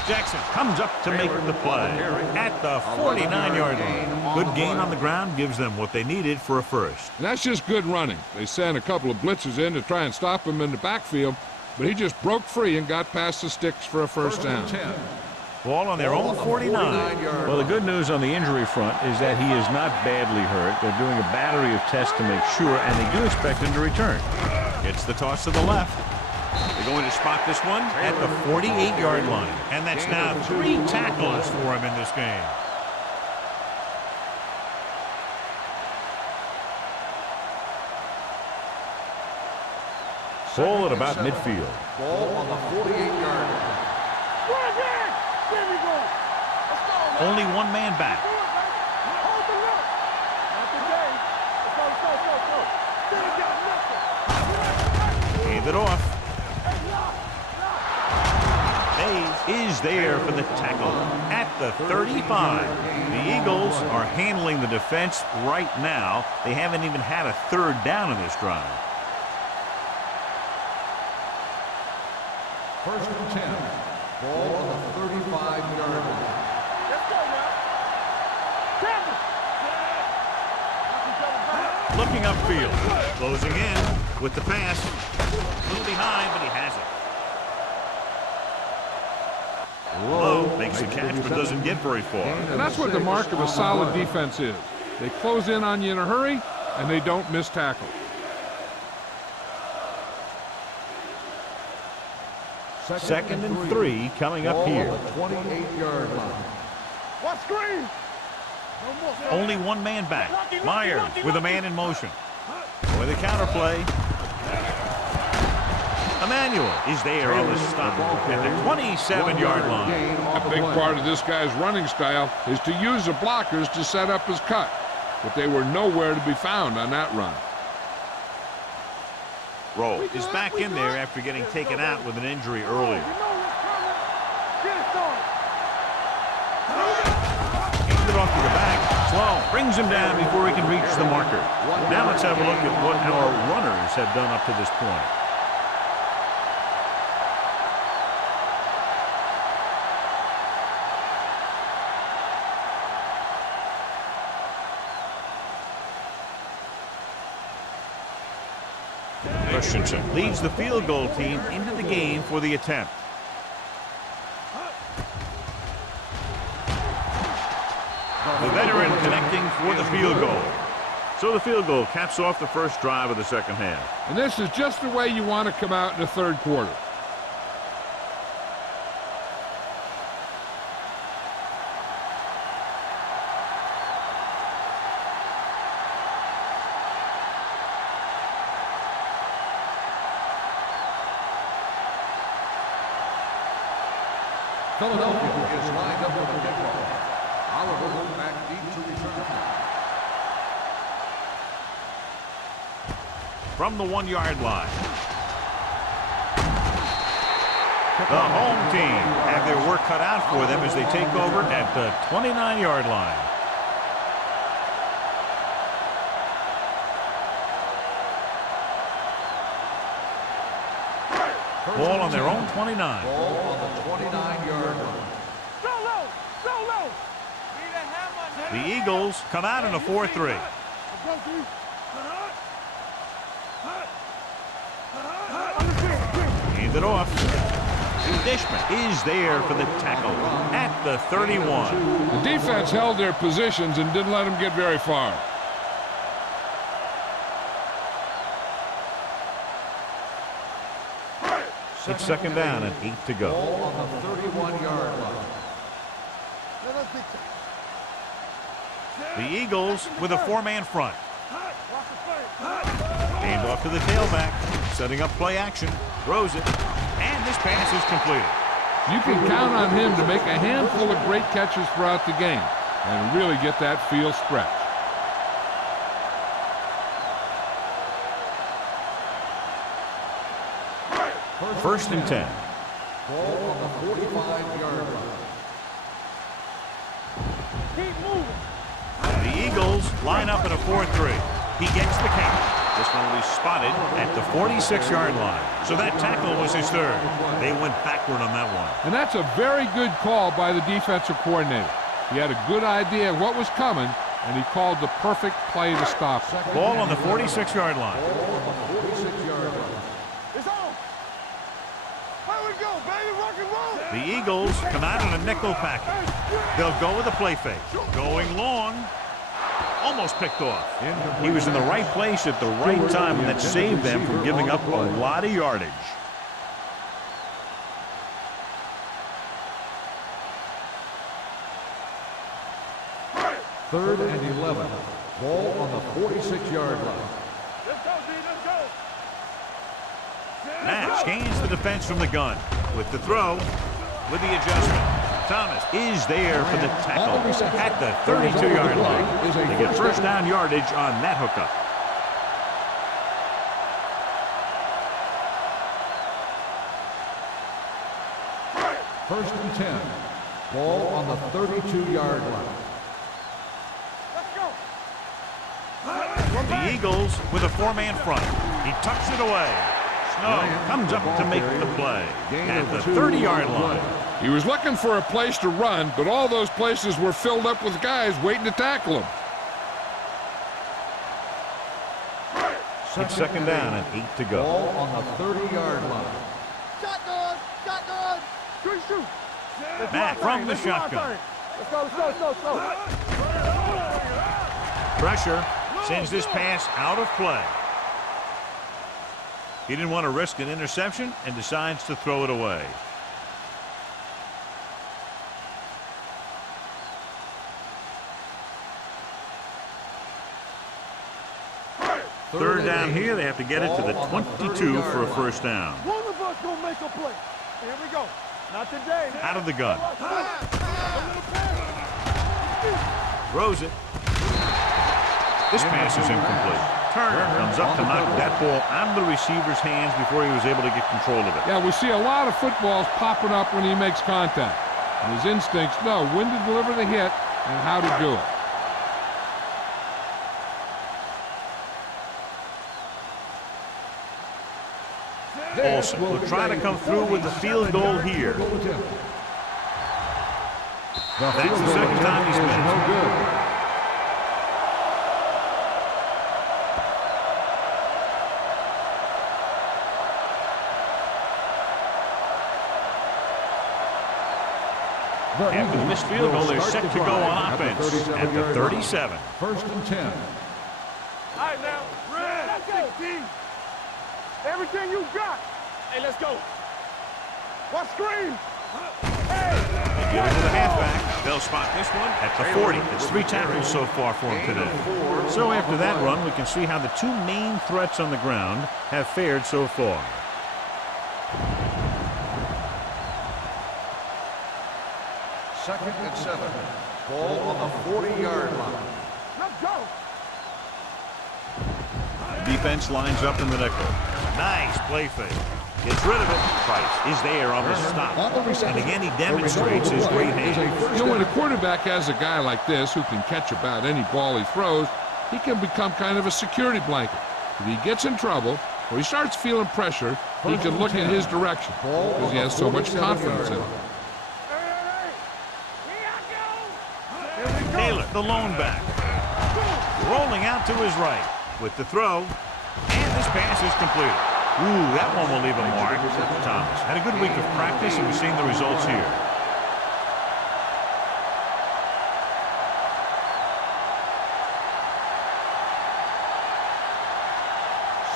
Jackson comes up to make the play at the 49-yard line. Good gain on the ground gives them what they needed for a first. And that's just good running. They sent a couple of blitzers in to try and stop him in the backfield, but he just broke free and got past the sticks for a first down. Ball on their own 49. Well, the good news on the injury front is that he is not badly hurt. They're doing a battery of tests to make sure, and they do expect him to return. Gets the toss to the left. They're going to spot this one at the 48-yard line. And that's now 3 tackles for him in this game. Ball at about midfield. Ball on the 48-yard line. Only one man back. Gave it off. Mays is there for the tackle at the 35. The Eagles are handling the defense right now. They haven't even had a third down in this drive. 1st and 10. Ball on the 35-yard line. Looking upfield, closing in with the pass. A little behind, but he has it. Lowe makes the catch, but doesn't get very far. And that's what the mark of a solid defense is. They close in on you in a hurry, and they don't miss tackle. 2nd and 3 coming up here. 28-yard line. What screen? Only one man back. Myers with a man in motion. With a counter play. Emmanuel is there on the stop at the 27-yard line. A big part of this guy's running style is to use the blockers to set up his cut, but they were nowhere to be found on that run. Rowe is back in there after getting taken out with an injury earlier. Hands it off to the back. Slow brings him down before he can reach the marker. Now let's have a look at what our runners have done up to this point. Christensen leads the field goal team into the game for the attempt. The veteran connecting for the field goal. So the field goal caps off the first drive of the second half. And this is just the way you want to come out in the third quarter. Philadelphia is lined up with a kickoff. Oliver back deep to return. From the 1-yard line. The home team have their work cut out for them as they take over at the 29-yard line. Ball on their own 29. Ball on the 29-yard line. The Eagles come out in a 4-3. Hand it off. Dishman is there for the tackle at the 31. The defense held their positions and didn't let them get very far. It's second down and 8 to go. Ball on the 31-yard line. The Eagles with a 4-man front. Hand off to the tailback. Setting up play action. Throws it. And this pass is completed. You can count on him to make a handful of great catches throughout the game and really get that field stretch. First and 10. Ball on the 45-yard line. The Eagles line up in a 4-3. He gets the count. This one will be spotted at the 46-yard line. So that tackle was his third. They went backward on that one. And that's a very good call by the defensive coordinator. He had a good idea of what was coming, and he called the perfect play to stop it. Ball on the 46-yard line. Ball on the 46-yard line. The Eagles come out in a nickel package. They'll go with a play fake. Going long. Almost picked off. He was in the right place at the right time, and that saved them from giving up a lot of yardage. Third and 11. Ball on the 46-yard line. Matt scans the defense from the gun. With the throw, with the adjustment. Thomas is there for the tackle at the 32-yard line. They get first down yardage on that hookup. First and 10. Ball on the 32-yard line. The Eagles with a 4-man front. He tucks it away. Snow comes up to make the play at the 30-yard line. He was looking for a place to run, but all those places were filled up with guys waiting to tackle him. It's second down and 8 to go. Ball on the 30-yard line. Shotgun! Shotgun! Shoot! Matt from the shotgun. Let's go. Pressure sends this pass out of play. He didn't want to risk an interception and decides to throw it away. Third down here. They have to get it to the 22 for a first down. One of us gonna make a play. Here we go. Not today. Out of the gun. Throws it. This pass is incomplete. Turner comes up to knock that ball out of the receiver's hands before he was able to get control of it. Yeah, we see a lot of footballs popping up when he makes contact. And his instincts know when to deliver the hit and how to do it. Olsen will try to come through with the field goal here. That's the second time he's missed. No good. After the missed field goal, they're set to go on offense at the 37. First and 10. All right, now. Red, 16. Everything you got. Hey, let's go. What screen? They give it to the halfback. They'll spot this one at the 40. It's 3 tackles so far for him today. So after that run, we can see how the 2 main threats on the ground have fared so far. Second and 7. Ball on the 40-yard line. Let's go. Defense lines up in the nickel. Nice play fake. Gets rid of it. Price is there on the stop. And again, he demonstrates his great hands. You know, when a quarterback has a guy like this who can catch about any ball he throws, he can become kind of a security blanket. If he gets in trouble or he starts feeling pressure, he can look in his direction because he has so much confidence in him. Taylor, the lone back. Rolling out to his right with the throw. And this pass is completed. Ooh, that one will leave a mark. Thomas had a good week of practice, and we're seeing the results here.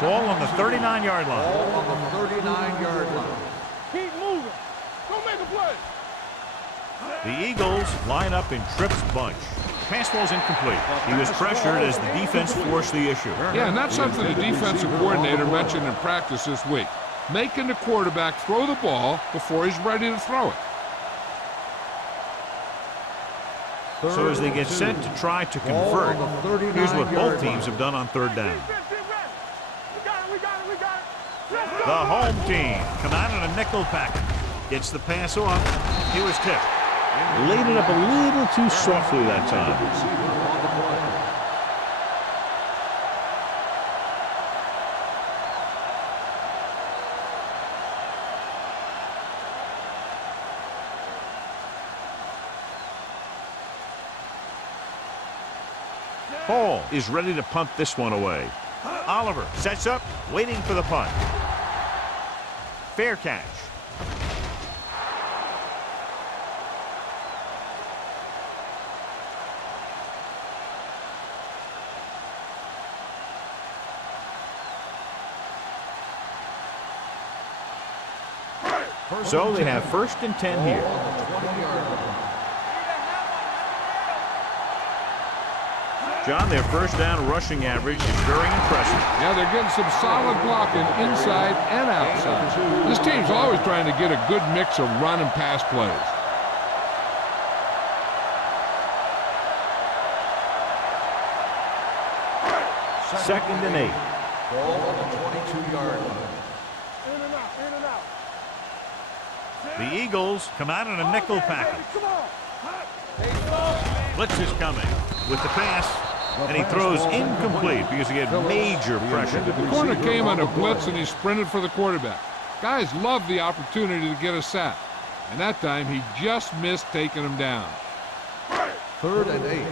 Ball on the 39-yard line. Ball on the 39-yard line. Keep moving. Don't make a play. The Eagles line up in Tripp's bunch. Pass ball's incomplete. He was pressured as the defense forced the issue. Yeah, and that's something the defensive coordinator mentioned in practice this week. Making the quarterback throw the ball before he's ready to throw it. So as they get set to try to convert, here's what both teams have done on third down. The home team come out in a nickel package. Gets the pass off. He was tipped. Laid it up a little too softly that time. Hall is ready to punt this one away. Oliver sets up, waiting for the punt. Fair catch. So they have first and 10 here. John, their first down rushing average is very impressive. Yeah, they're getting some solid blocking inside and outside. This team's always trying to get a good mix of run and pass plays. Second and 8. Ball on the 22-yard line. In and out, in and out. The Eagles come out in a nickel package. Blitz is coming with the pass, and he throws incomplete because he had major pressure. The corner came on a blitz, and he sprinted for the quarterback. Guys love the opportunity to get a sack, and that time he just missed taking him down. Third and 8.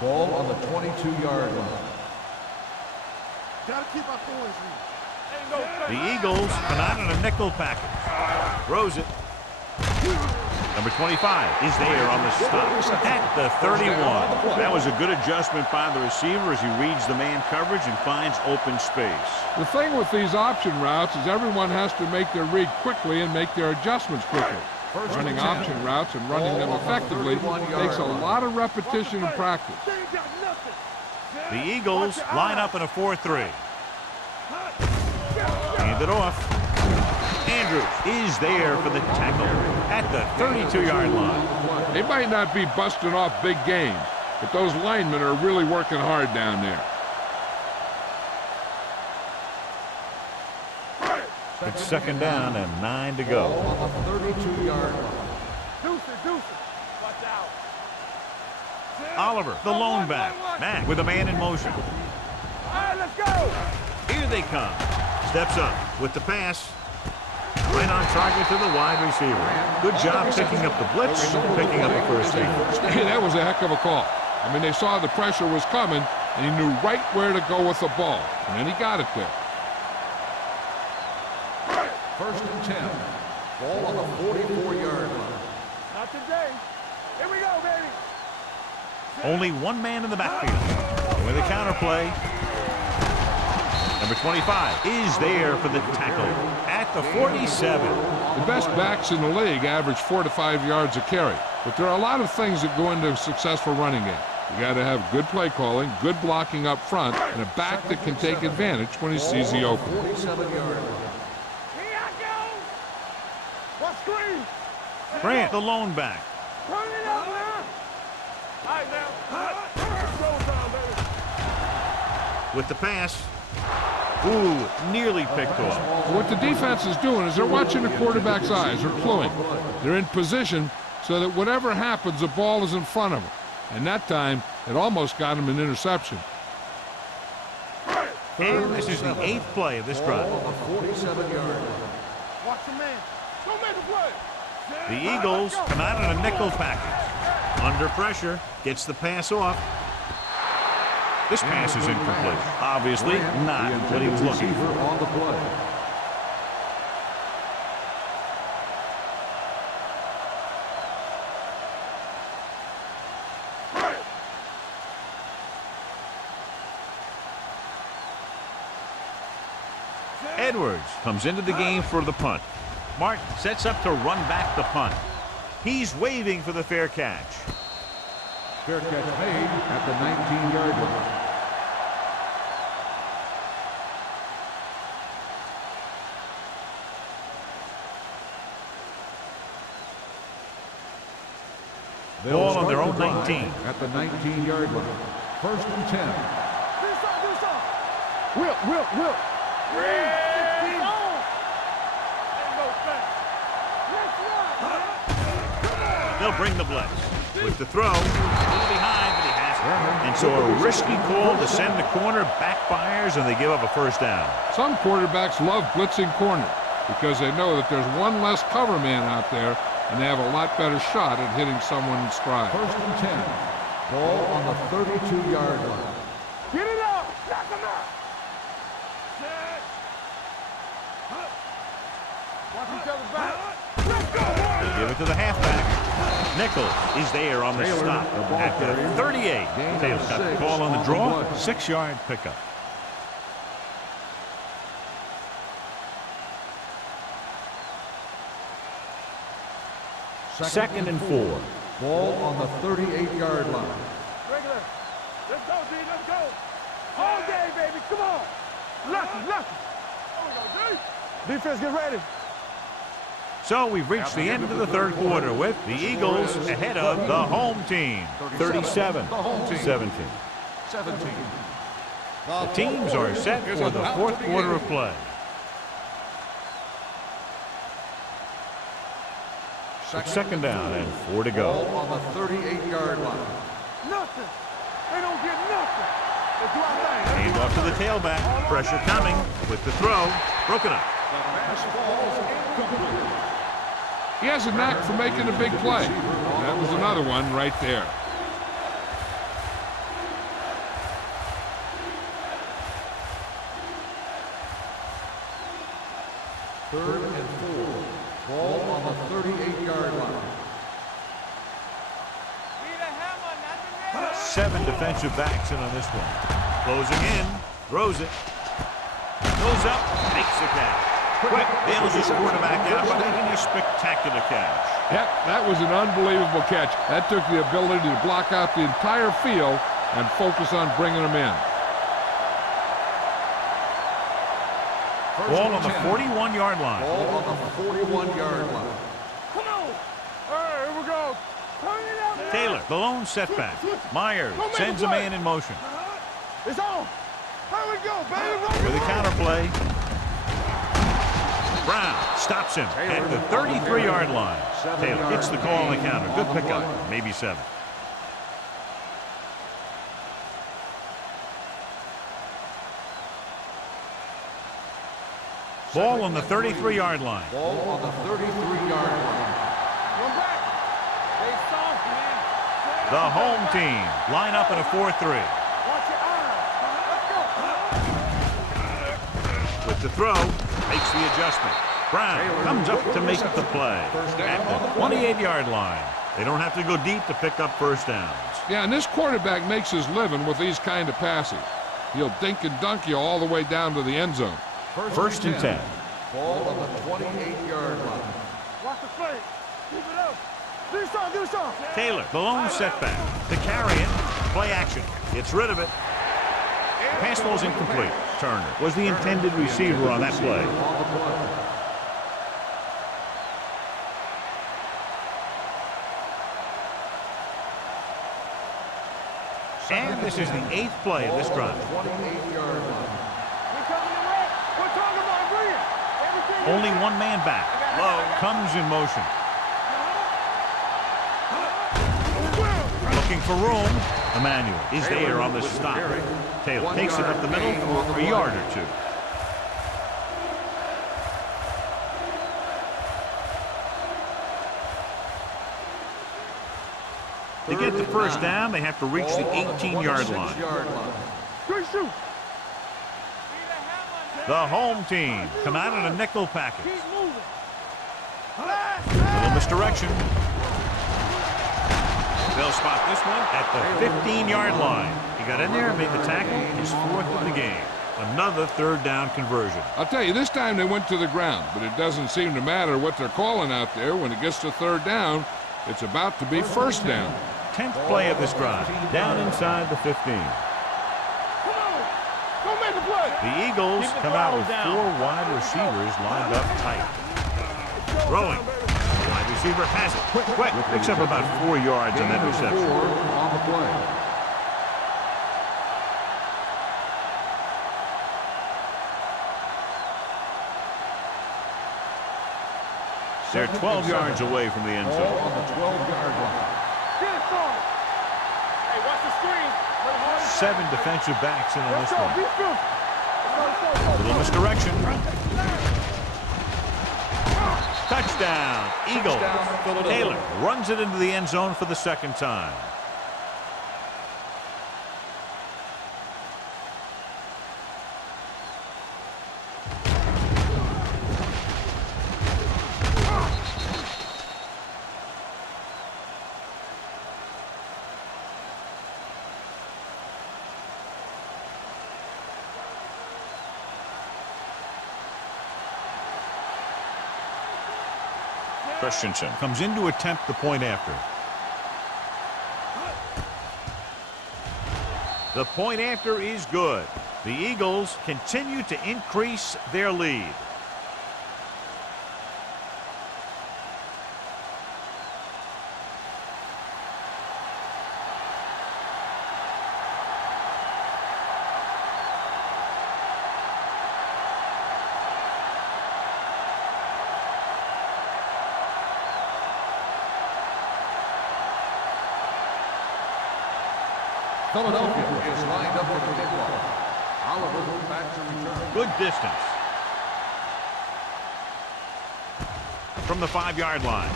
Ball on the 22-yard line. Gotta keep our poise. The Eagles come out in a nickel package. Throws it. Number 25 is there on the stop at the 31. That was a good adjustment by the receiver as he reads the man coverage and finds open space. The thing with these option routes is everyone has to make their read quickly and make their adjustments quickly. Running option routes and running them effectively takes a lot of repetition and practice. The Eagles line up in a 4-3. Hand it off. Andrews is there for the tackle at the 32-yard line. They might not be busting off big games, but those linemen are really working hard down there. It's second down and 9 to go. Ball on the 32-yard line. Deuce it. Watch out. Oliver, the lone back. Mack with a man in motion. All right, let's go. Here they come. Steps up with the pass. Right on target to the wide receiver. Good job picking up the blitz, picking up the first down. Hey, that was a heck of a call. I mean, they saw the pressure was coming, and he knew right where to go with the ball. And then he got it there. First and 10. Ball on the 44-yard line. Not today. Here we go, baby. Only one man in the backfield. With a counter play. Number 25 is there for the tackle at the 47. The best backs in the league average 4 to 5 yards a carry. But there are a lot of things that go into a successful running game. You got to have good play calling, good blocking up front, and a back that can take advantage when he sees the open. 47-yard line. Here I go. What screen? Grant, the lone back. Turn it up now. All right, now. Roll down, baby. With the pass. Ooh, nearly picked off. What the defense is doing is they're watching the quarterback's eyes. They're cluing. They're in position so that whatever happens, the ball is in front of them. And that time, it almost got him an interception. And this is the 8th play of this drive. Ball on the 47-yard line. Watch the man. Don't make a play. The Eagles come out in a nickel package. Under pressure, gets the pass off. This pass is incomplete. Obviously, not what he was looking for. On the play. Edwards comes into the game for the punt. Martin sets up to run back the punt. He's waving for the fair catch. Fair catch made at the 19-yard line. Ball on their own 19. At the 19-yard line. First and 10. Do something. Will. 16. Ain't no fence. Let's run. They'll bring the blitz. With the throw, a little behind, but he has it. And so a risky call to send the corner backfires, and they give up a first down. Some quarterbacks love blitzing corner because they know that there's one less cover man out there, and they have a lot better shot at hitting someone in stride. First and 10. Ball on the 32-yard line. Get it out. Knock him out. Watch each other back. Let's go. They give it to the halfback. Nichols is there on the stop at the 38. Taylor's got the ball on the draw. 6-yard pickup. Second and 4. Ball on the 38-yard line. Regular. Let's go, D. Let's go. All day, baby. Come on. Lucky. Oh, D. Defense, get ready. So we've reached the end of the third quarter with the Eagles ahead of the home team, 37-17. The teams are set for the fourth quarter of play. Second down and 4 to go. Ball on the 38-yard line. Nothing. They don't get nothing. Let's do our thing. Hand off to the tailback. Pressure coming with the throw. Broken up. He has a knack for making a big play. That was another one right there. Third and 4. Ball on the 38-yard line. 7 defensive backs in on this one. Closing in. Throws it. Goes up. Makes the catch. Quick, bails his quarterback out by making a spectacular catch. Yep, that was an unbelievable catch. That took the ability to block out the entire field and focus on bringing them in. Ball on the 41-yard line. Ball on the 41-yard line. Come on. All right, here we go. Turn it out now. Taylor, the lone setback. Myers sends a man in motion. It's on. Here we go, baby. With a counter play. Brown stops him at the 33-yard line. Taylor gets the call on the counter. Good pickup. Maybe 7. Ball on the 33-yard line. Ball on the 33-yard line. The home team line up in a 4-3. With the throw, makes the adjustment. Brown comes up to make the play at the 28-yard line. They don't have to go deep to pick up first downs. Yeah, and this quarterback makes his living with these kind of passes. He'll dink and dunk you all the way down to the end zone. First and 10. Ball on the 28-yard line. Watch the play. Keep it up. Do something. Taylor, the lone setback. To carry it. Play action. Gets rid of it. Pass ball's incomplete. Turner was the intended receiver on that play. And this is the 8th play of this drive. 28-yard line. Only one man back. Low comes in motion. Looking for room. Emmanuel is there on the stop. Taylor takes it up the middle for a yard or 2. To get the first down, they have to reach the 18-yard line. Good shoot. The home team come out in a nickel package. Little misdirection. They'll spot this one at the 15-yard line. He got in there and made the tackle. His 4th of the game. Another 3rd down conversion. I'll tell you, this time they went to the ground, but it doesn't seem to matter what they're calling out there. When it gets to 3rd down, it's about to be first down. 10th play of this drive. Down inside the 15. The Eagles come out with 4 wide receivers lined up tight. Throwing. Wide receiver has it. Quick. Picks up about 4 yards on that reception. 4 on the play. They're 12 yards away from the end zone. Ball on the 12-yard line. Hey, watch the screen. 7 defensive backs in on this one. Little misdirection. Touchdown, Eagles. Taylor runs it into the end zone for the 2nd time. Christensen comes in to attempt the point after. The point after is good. The Eagles continue to increase their lead. Philadelphia is lined up for the kickoff. Oliver back to return. Good distance. From the 5-yard line.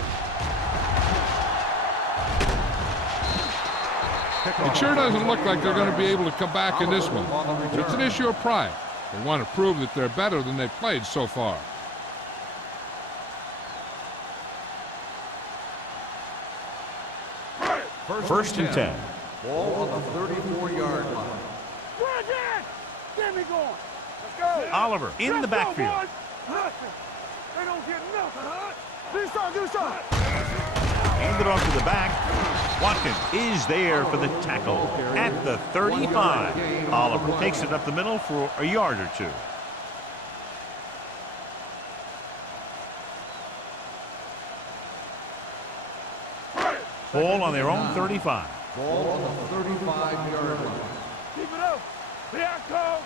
It sure doesn't look like they're going to be able to come back in this one. It's an issue of pride. They want to prove that they're better than they've played so far. First and 10. Ball on the 34-yard line. Get me going. Let's go. Oliver in the backfield. They don't get nothing. Do something. Hand it off to the back. Watkins is there for the tackle at the 35. Oliver takes it up the middle for a yard or 2. Ball on their own 35. Ball on the 35-yard line. Keep it up. Here I come.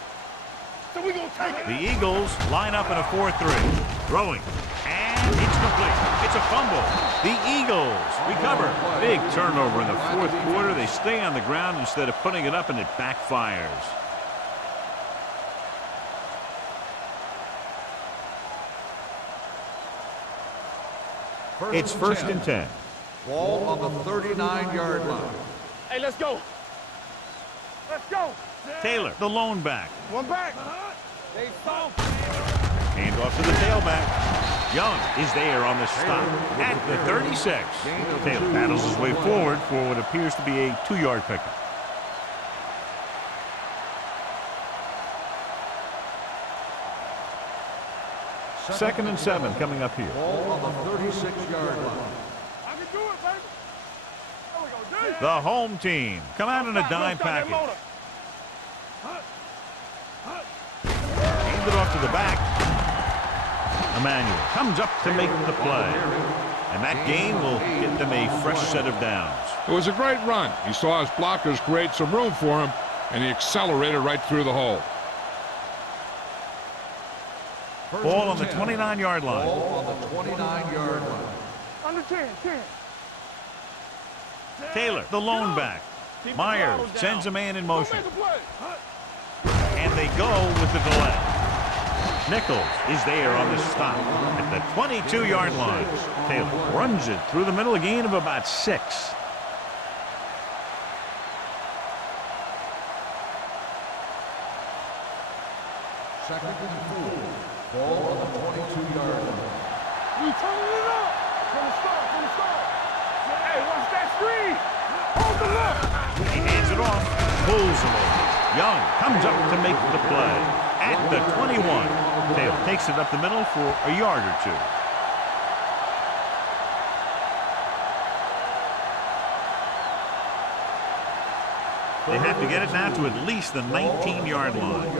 So we gonna take it. The Eagles line up in a 4-3. Throwing. And it's complete. It's a fumble. The Eagles recover. Big turnover in the fourth quarter. They stay on the ground instead of putting it up, and it backfires. It's first and 10. Ball on the 39-yard line. Hey, let's go. Let's go. Taylor, the lone back. One back. They soft. Hand off to the tailback. Young is there on the stop at the 36. Taylor battles his way forward for what appears to be a 2-yard pickup. Second and 7 coming up here. Ball on the 36-yard line. I can do it, baby. There we go, D. The home team come out in a dime package. Hand it off to the back. Emmanuel comes up to make the play. And that gain will get them a fresh set of downs. It was a great run. He saw his blockers create some room for him, and he accelerated right through the hole. Ball on the 29-yard line. Ball on the 29-yard line. Under 10. Taylor, the lone back. Myers sends a man in motion. And they go with the delay. Nichols is there on the stop at the 22-yard line. Taylor runs it through the middle, a gain of about 6. Second and 4. Ball on the 22-yard line. We turning it up. From the start. Hey, watch that screen. Hold the look. He hands it off, pulls him over. Young comes up to make the play at the 21. Taylor takes it up the middle for a yard or 2. They have to get it now to at least the 19-yard line.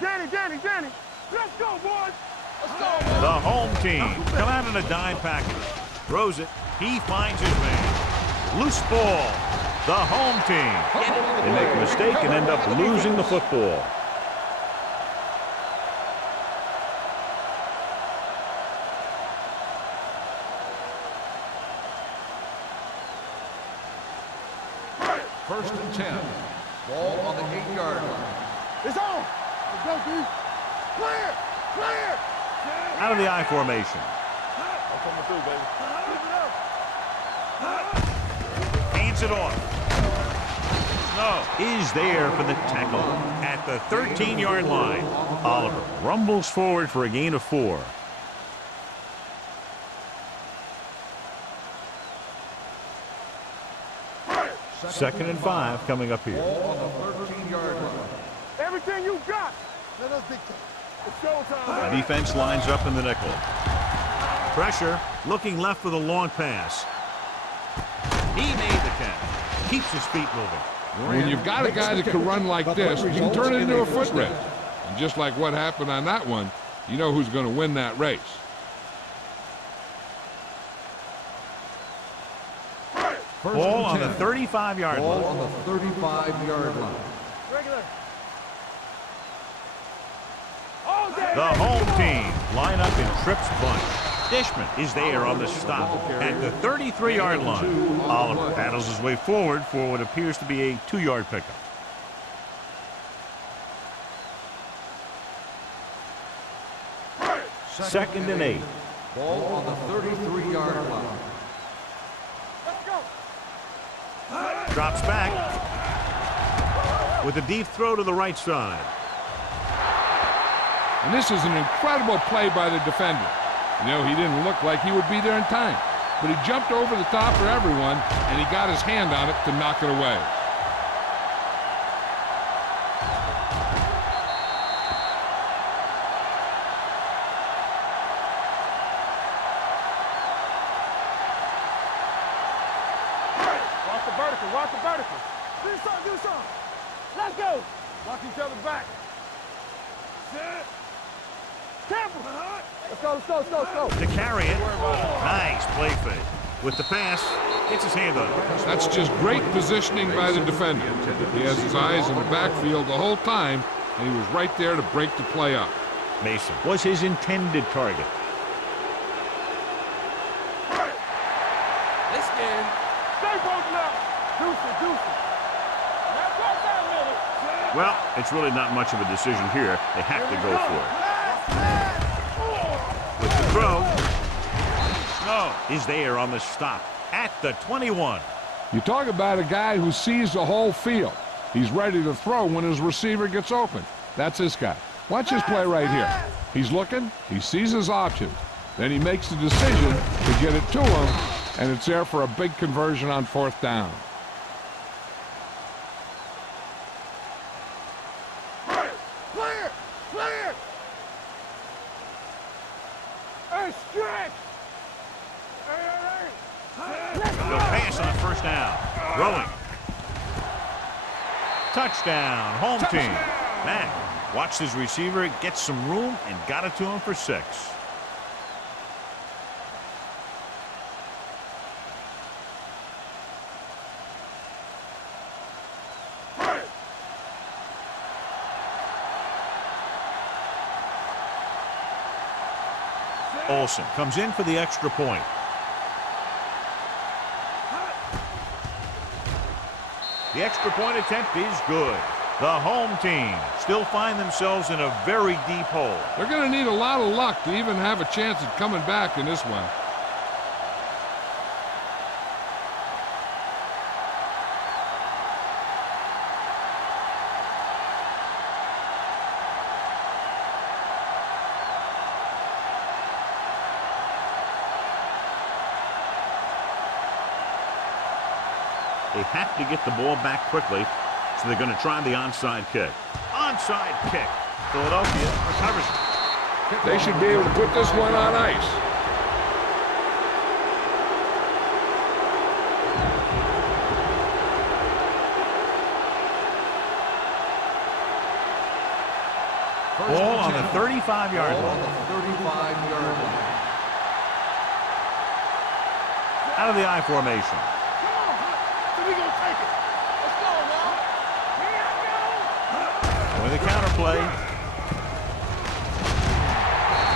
Danny. Let's go, boys. Let's go. The home team come out in a dime package. Throws it. He finds his man. Loose ball. The home team. They make a mistake and end up losing the football. First and 10. Ball on the 8-yard line. It's on. Let's go, D. Clear. Out of the I formation. I'm coming through, baby. Hands it off. Snow is there for the tackle at the 13-yard line. Oliver rumbles forward for a gain of 4. Second and 5 coming up here. Ball on the 13-yard line. Everything you got. Let us dictate. It's showtime. The defense lines up in the nickel. Pressure, looking left for the long pass. He made the catch. Keeps his feet moving. When you've got a guy that can run like this, you can turn it into a foot race. And just like what happened on that one, you know who's going to win that race. Ball on the 35-yard line. Ball on the 35-yard line. Regular. The home team line up in trips bunch. Dishman is there on the stop at the 33-yard line. Oliver paddles his way forward for what appears to be a 2-yard pickup. Second and 8. Ball on the 33-yard line. Let's go. Drops back with a deep throw to the right side. And this is an incredible play by the defender. You know, he didn't look like he would be there in time, but he jumped over the top of everyone, and he got his hand on it to knock it away. Watch the vertical. Do something. Let's go. Watch each other back. Careful. Let's go. To carry it. Nice play fake. With the pass, gets his hand on it. That's just great positioning by the defender. He has his eyes in the backfield the whole time, and he was right there to break the play up. Mason was his intended target. They scared. Stay posted up. Deuce. Well, it's really not much of a decision here. They have to go for it. With the throw. Snow is there on the stop at the 21. You talk about a guy who sees the whole field. He's ready to throw when his receiver gets open. That's this guy. Watch his play right here. He's looking, he sees his options. Then he makes the decision to get it to him, and it's there for a big conversion on 4th down. Clear. Hey, stretch. They'll pass on the 1st down. Throwing. Touchdown, home team. Man, watch his receiver, get some room, and got it to him for 6. Olsen comes in for the extra point. The extra point attempt is good. The home team still find themselves in a very deep hole. They're going to need a lot of luck to even have a chance at coming back in this one. They have to get the ball back quickly, so they're going to try the onside kick. Onside kick. Philadelphia recovers it. They should be able to put this one on ice. Ball on the 35-yard line. Out of the I formation. With a counterplay.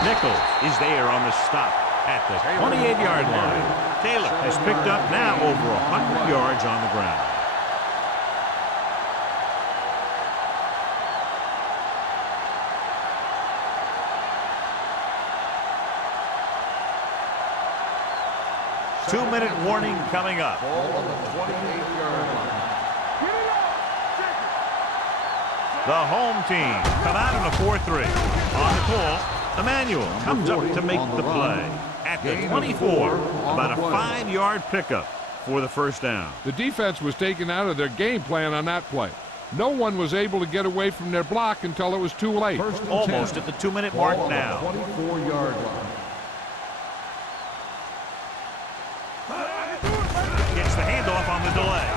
Nichols is there on the stop at the 28-yard line. Taylor has picked up now over 100 yards on the ground. Two-minute warning coming up. Ball on the 28-yard line. The home team come out in a 4-3. On the call, Emmanuel comes up to make the play. At the 24, about a 5-yard pickup for the 1st down. The defense was taken out of their game plan on that play. No one was able to get away from their block until it was too late. Almost at the 2-minute mark now. 24-yard line. Gets the handoff on the delay.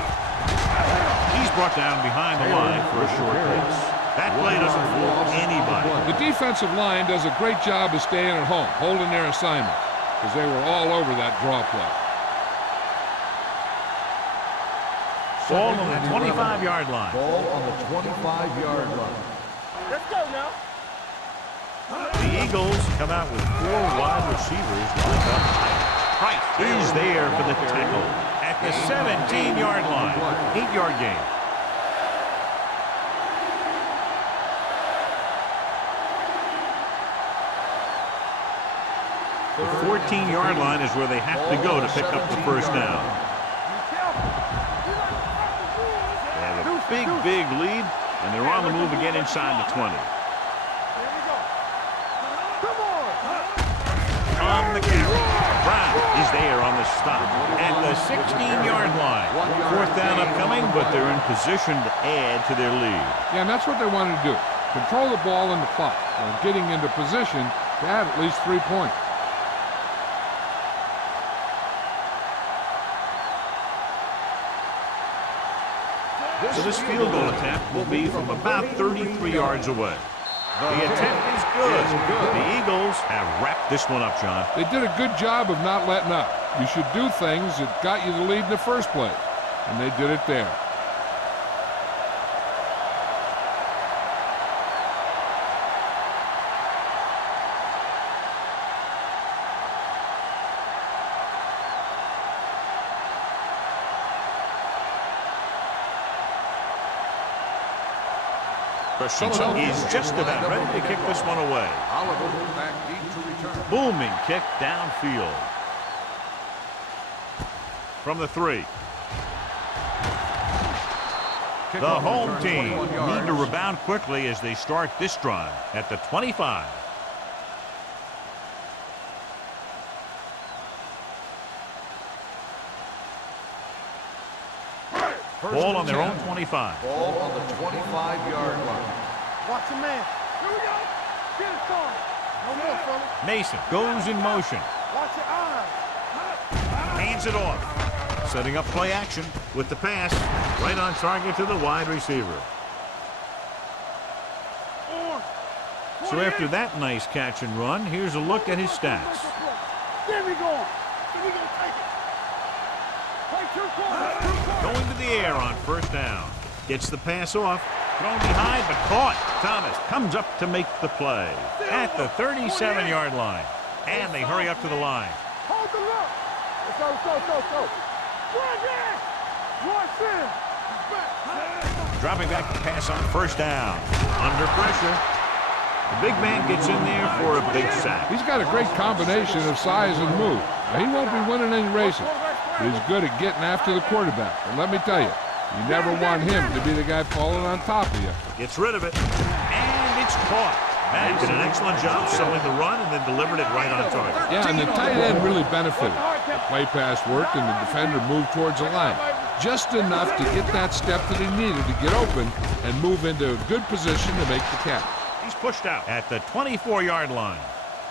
He's brought down behind the line for a short pass. That play doesn't fool anybody. The defensive line does a great job of staying at home, holding their assignment, because they were all over that draw play. Ball on the 25-yard line. Ball on the 25-yard line. Let's go now. The Eagles come out with 4 wide receivers lined up tight. Price is there for the tackle at the 17-yard line. 8-yard gain. The 14-yard line is where they have to go to pick up the 1st down. They have a big lead, and they're on the move again inside the 20. On the carry, Brown is there on the stop at the 16-yard line. 4th down upcoming, but they're in position to add to their lead. Yeah, and that's what they wanted to do. Control the ball in the clock while getting into position to add at least 3 points. So this field goal attempt will be from about 33 yards away. The attempt is good. The Eagles have wrapped this one up, John. They did a good job of not letting up. You should do things that got you the lead in the first place, and they did it there. Christensen is just about ready to kick this one away. Oliver back deep to return. Booming kick downfield. From the 3. The home team need to rebound quickly as they start this drive at the 25. Ball on their own 25. Ball on the 25-yard line. Watch the man. Here we go. Get it started. No more, fella. Mason goes in motion. Watch your eyes. Hands it off. Setting up play action with the pass. Right on target to the wide receiver. So after that nice catch and run, here's a look at his stats. There we go. Here we go. Take it. Play 2 quarters. Going to the air on first down. Gets the pass off. Thrown behind, but caught. Thomas comes up to make the play at the 37-yard line. And they hurry up to the line. Hold the look. Go. Run there. Watch in. Dropping back to pass on first down. Under pressure. The big man gets in there for a big sack. He's got a great combination of size and move. Now, he won't be winning any races, but he's good at getting after the quarterback. And let me tell you, you never want him to be the guy falling on top of you. Gets rid of it. And it's caught. Matt did an excellent job selling the run and then delivered it right on target. Yeah, and the tight end really benefited. The play pass worked and the defender moved towards the line. Just enough to get that step that he needed to get open and move into a good position to make the catch. He's pushed out at the 24-yard line.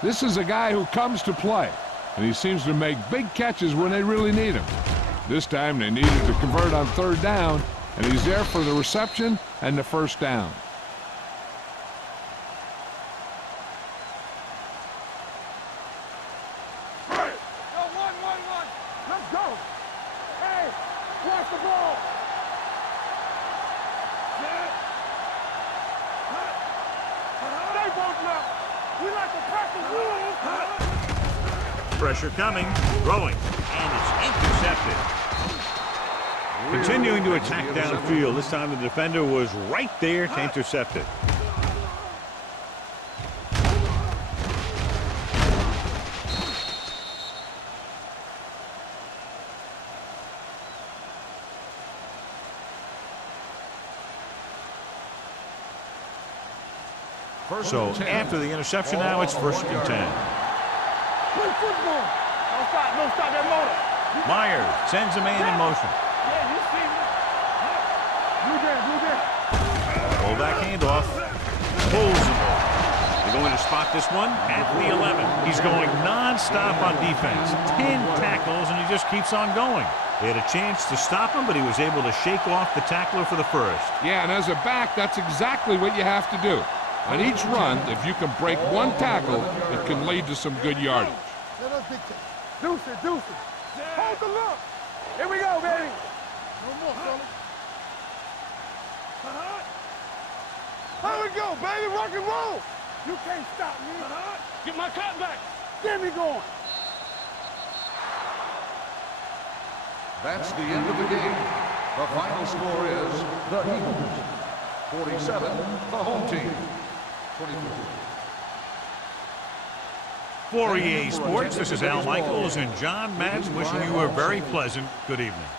This is a guy who comes to play, and he seems to make big catches when they really need him. This time they needed to convert on third down, and he's there for the reception and the first down. Let's go. Hey, watch the ball. Stay both left. We like to pack the rules. Pressure coming, throwing, and it's intercepted. Continuing to attack downfield. This time the defender was right there to intercept it. So after the interception now, it's 1st and 10. Play football. Don't stop that motor. Myers sends a man in motion. Yeah, you see me. Blue there. Pull back handoff. Pulls the ball. They're going to spot this one at the 11. He's going non-stop on defense. 10 tackles, and he just keeps on going. They had a chance to stop him, but he was able to shake off the tackler for the first. Yeah, and as a back, that's exactly what you have to do. On each run, if you can break one tackle, it can lead to some good yardage. Let us dictate. Deuce it. Hold the look. Here we go, baby. No more, fella. Here we go, baby. Rock and roll. You can't stop me. Get my cut back. Get me going. That's the end of the game. The final score is the Eagles 47, the home team 24. For EA Sports, this is Al Michaels and John Madden wishing you a very pleasant good evening.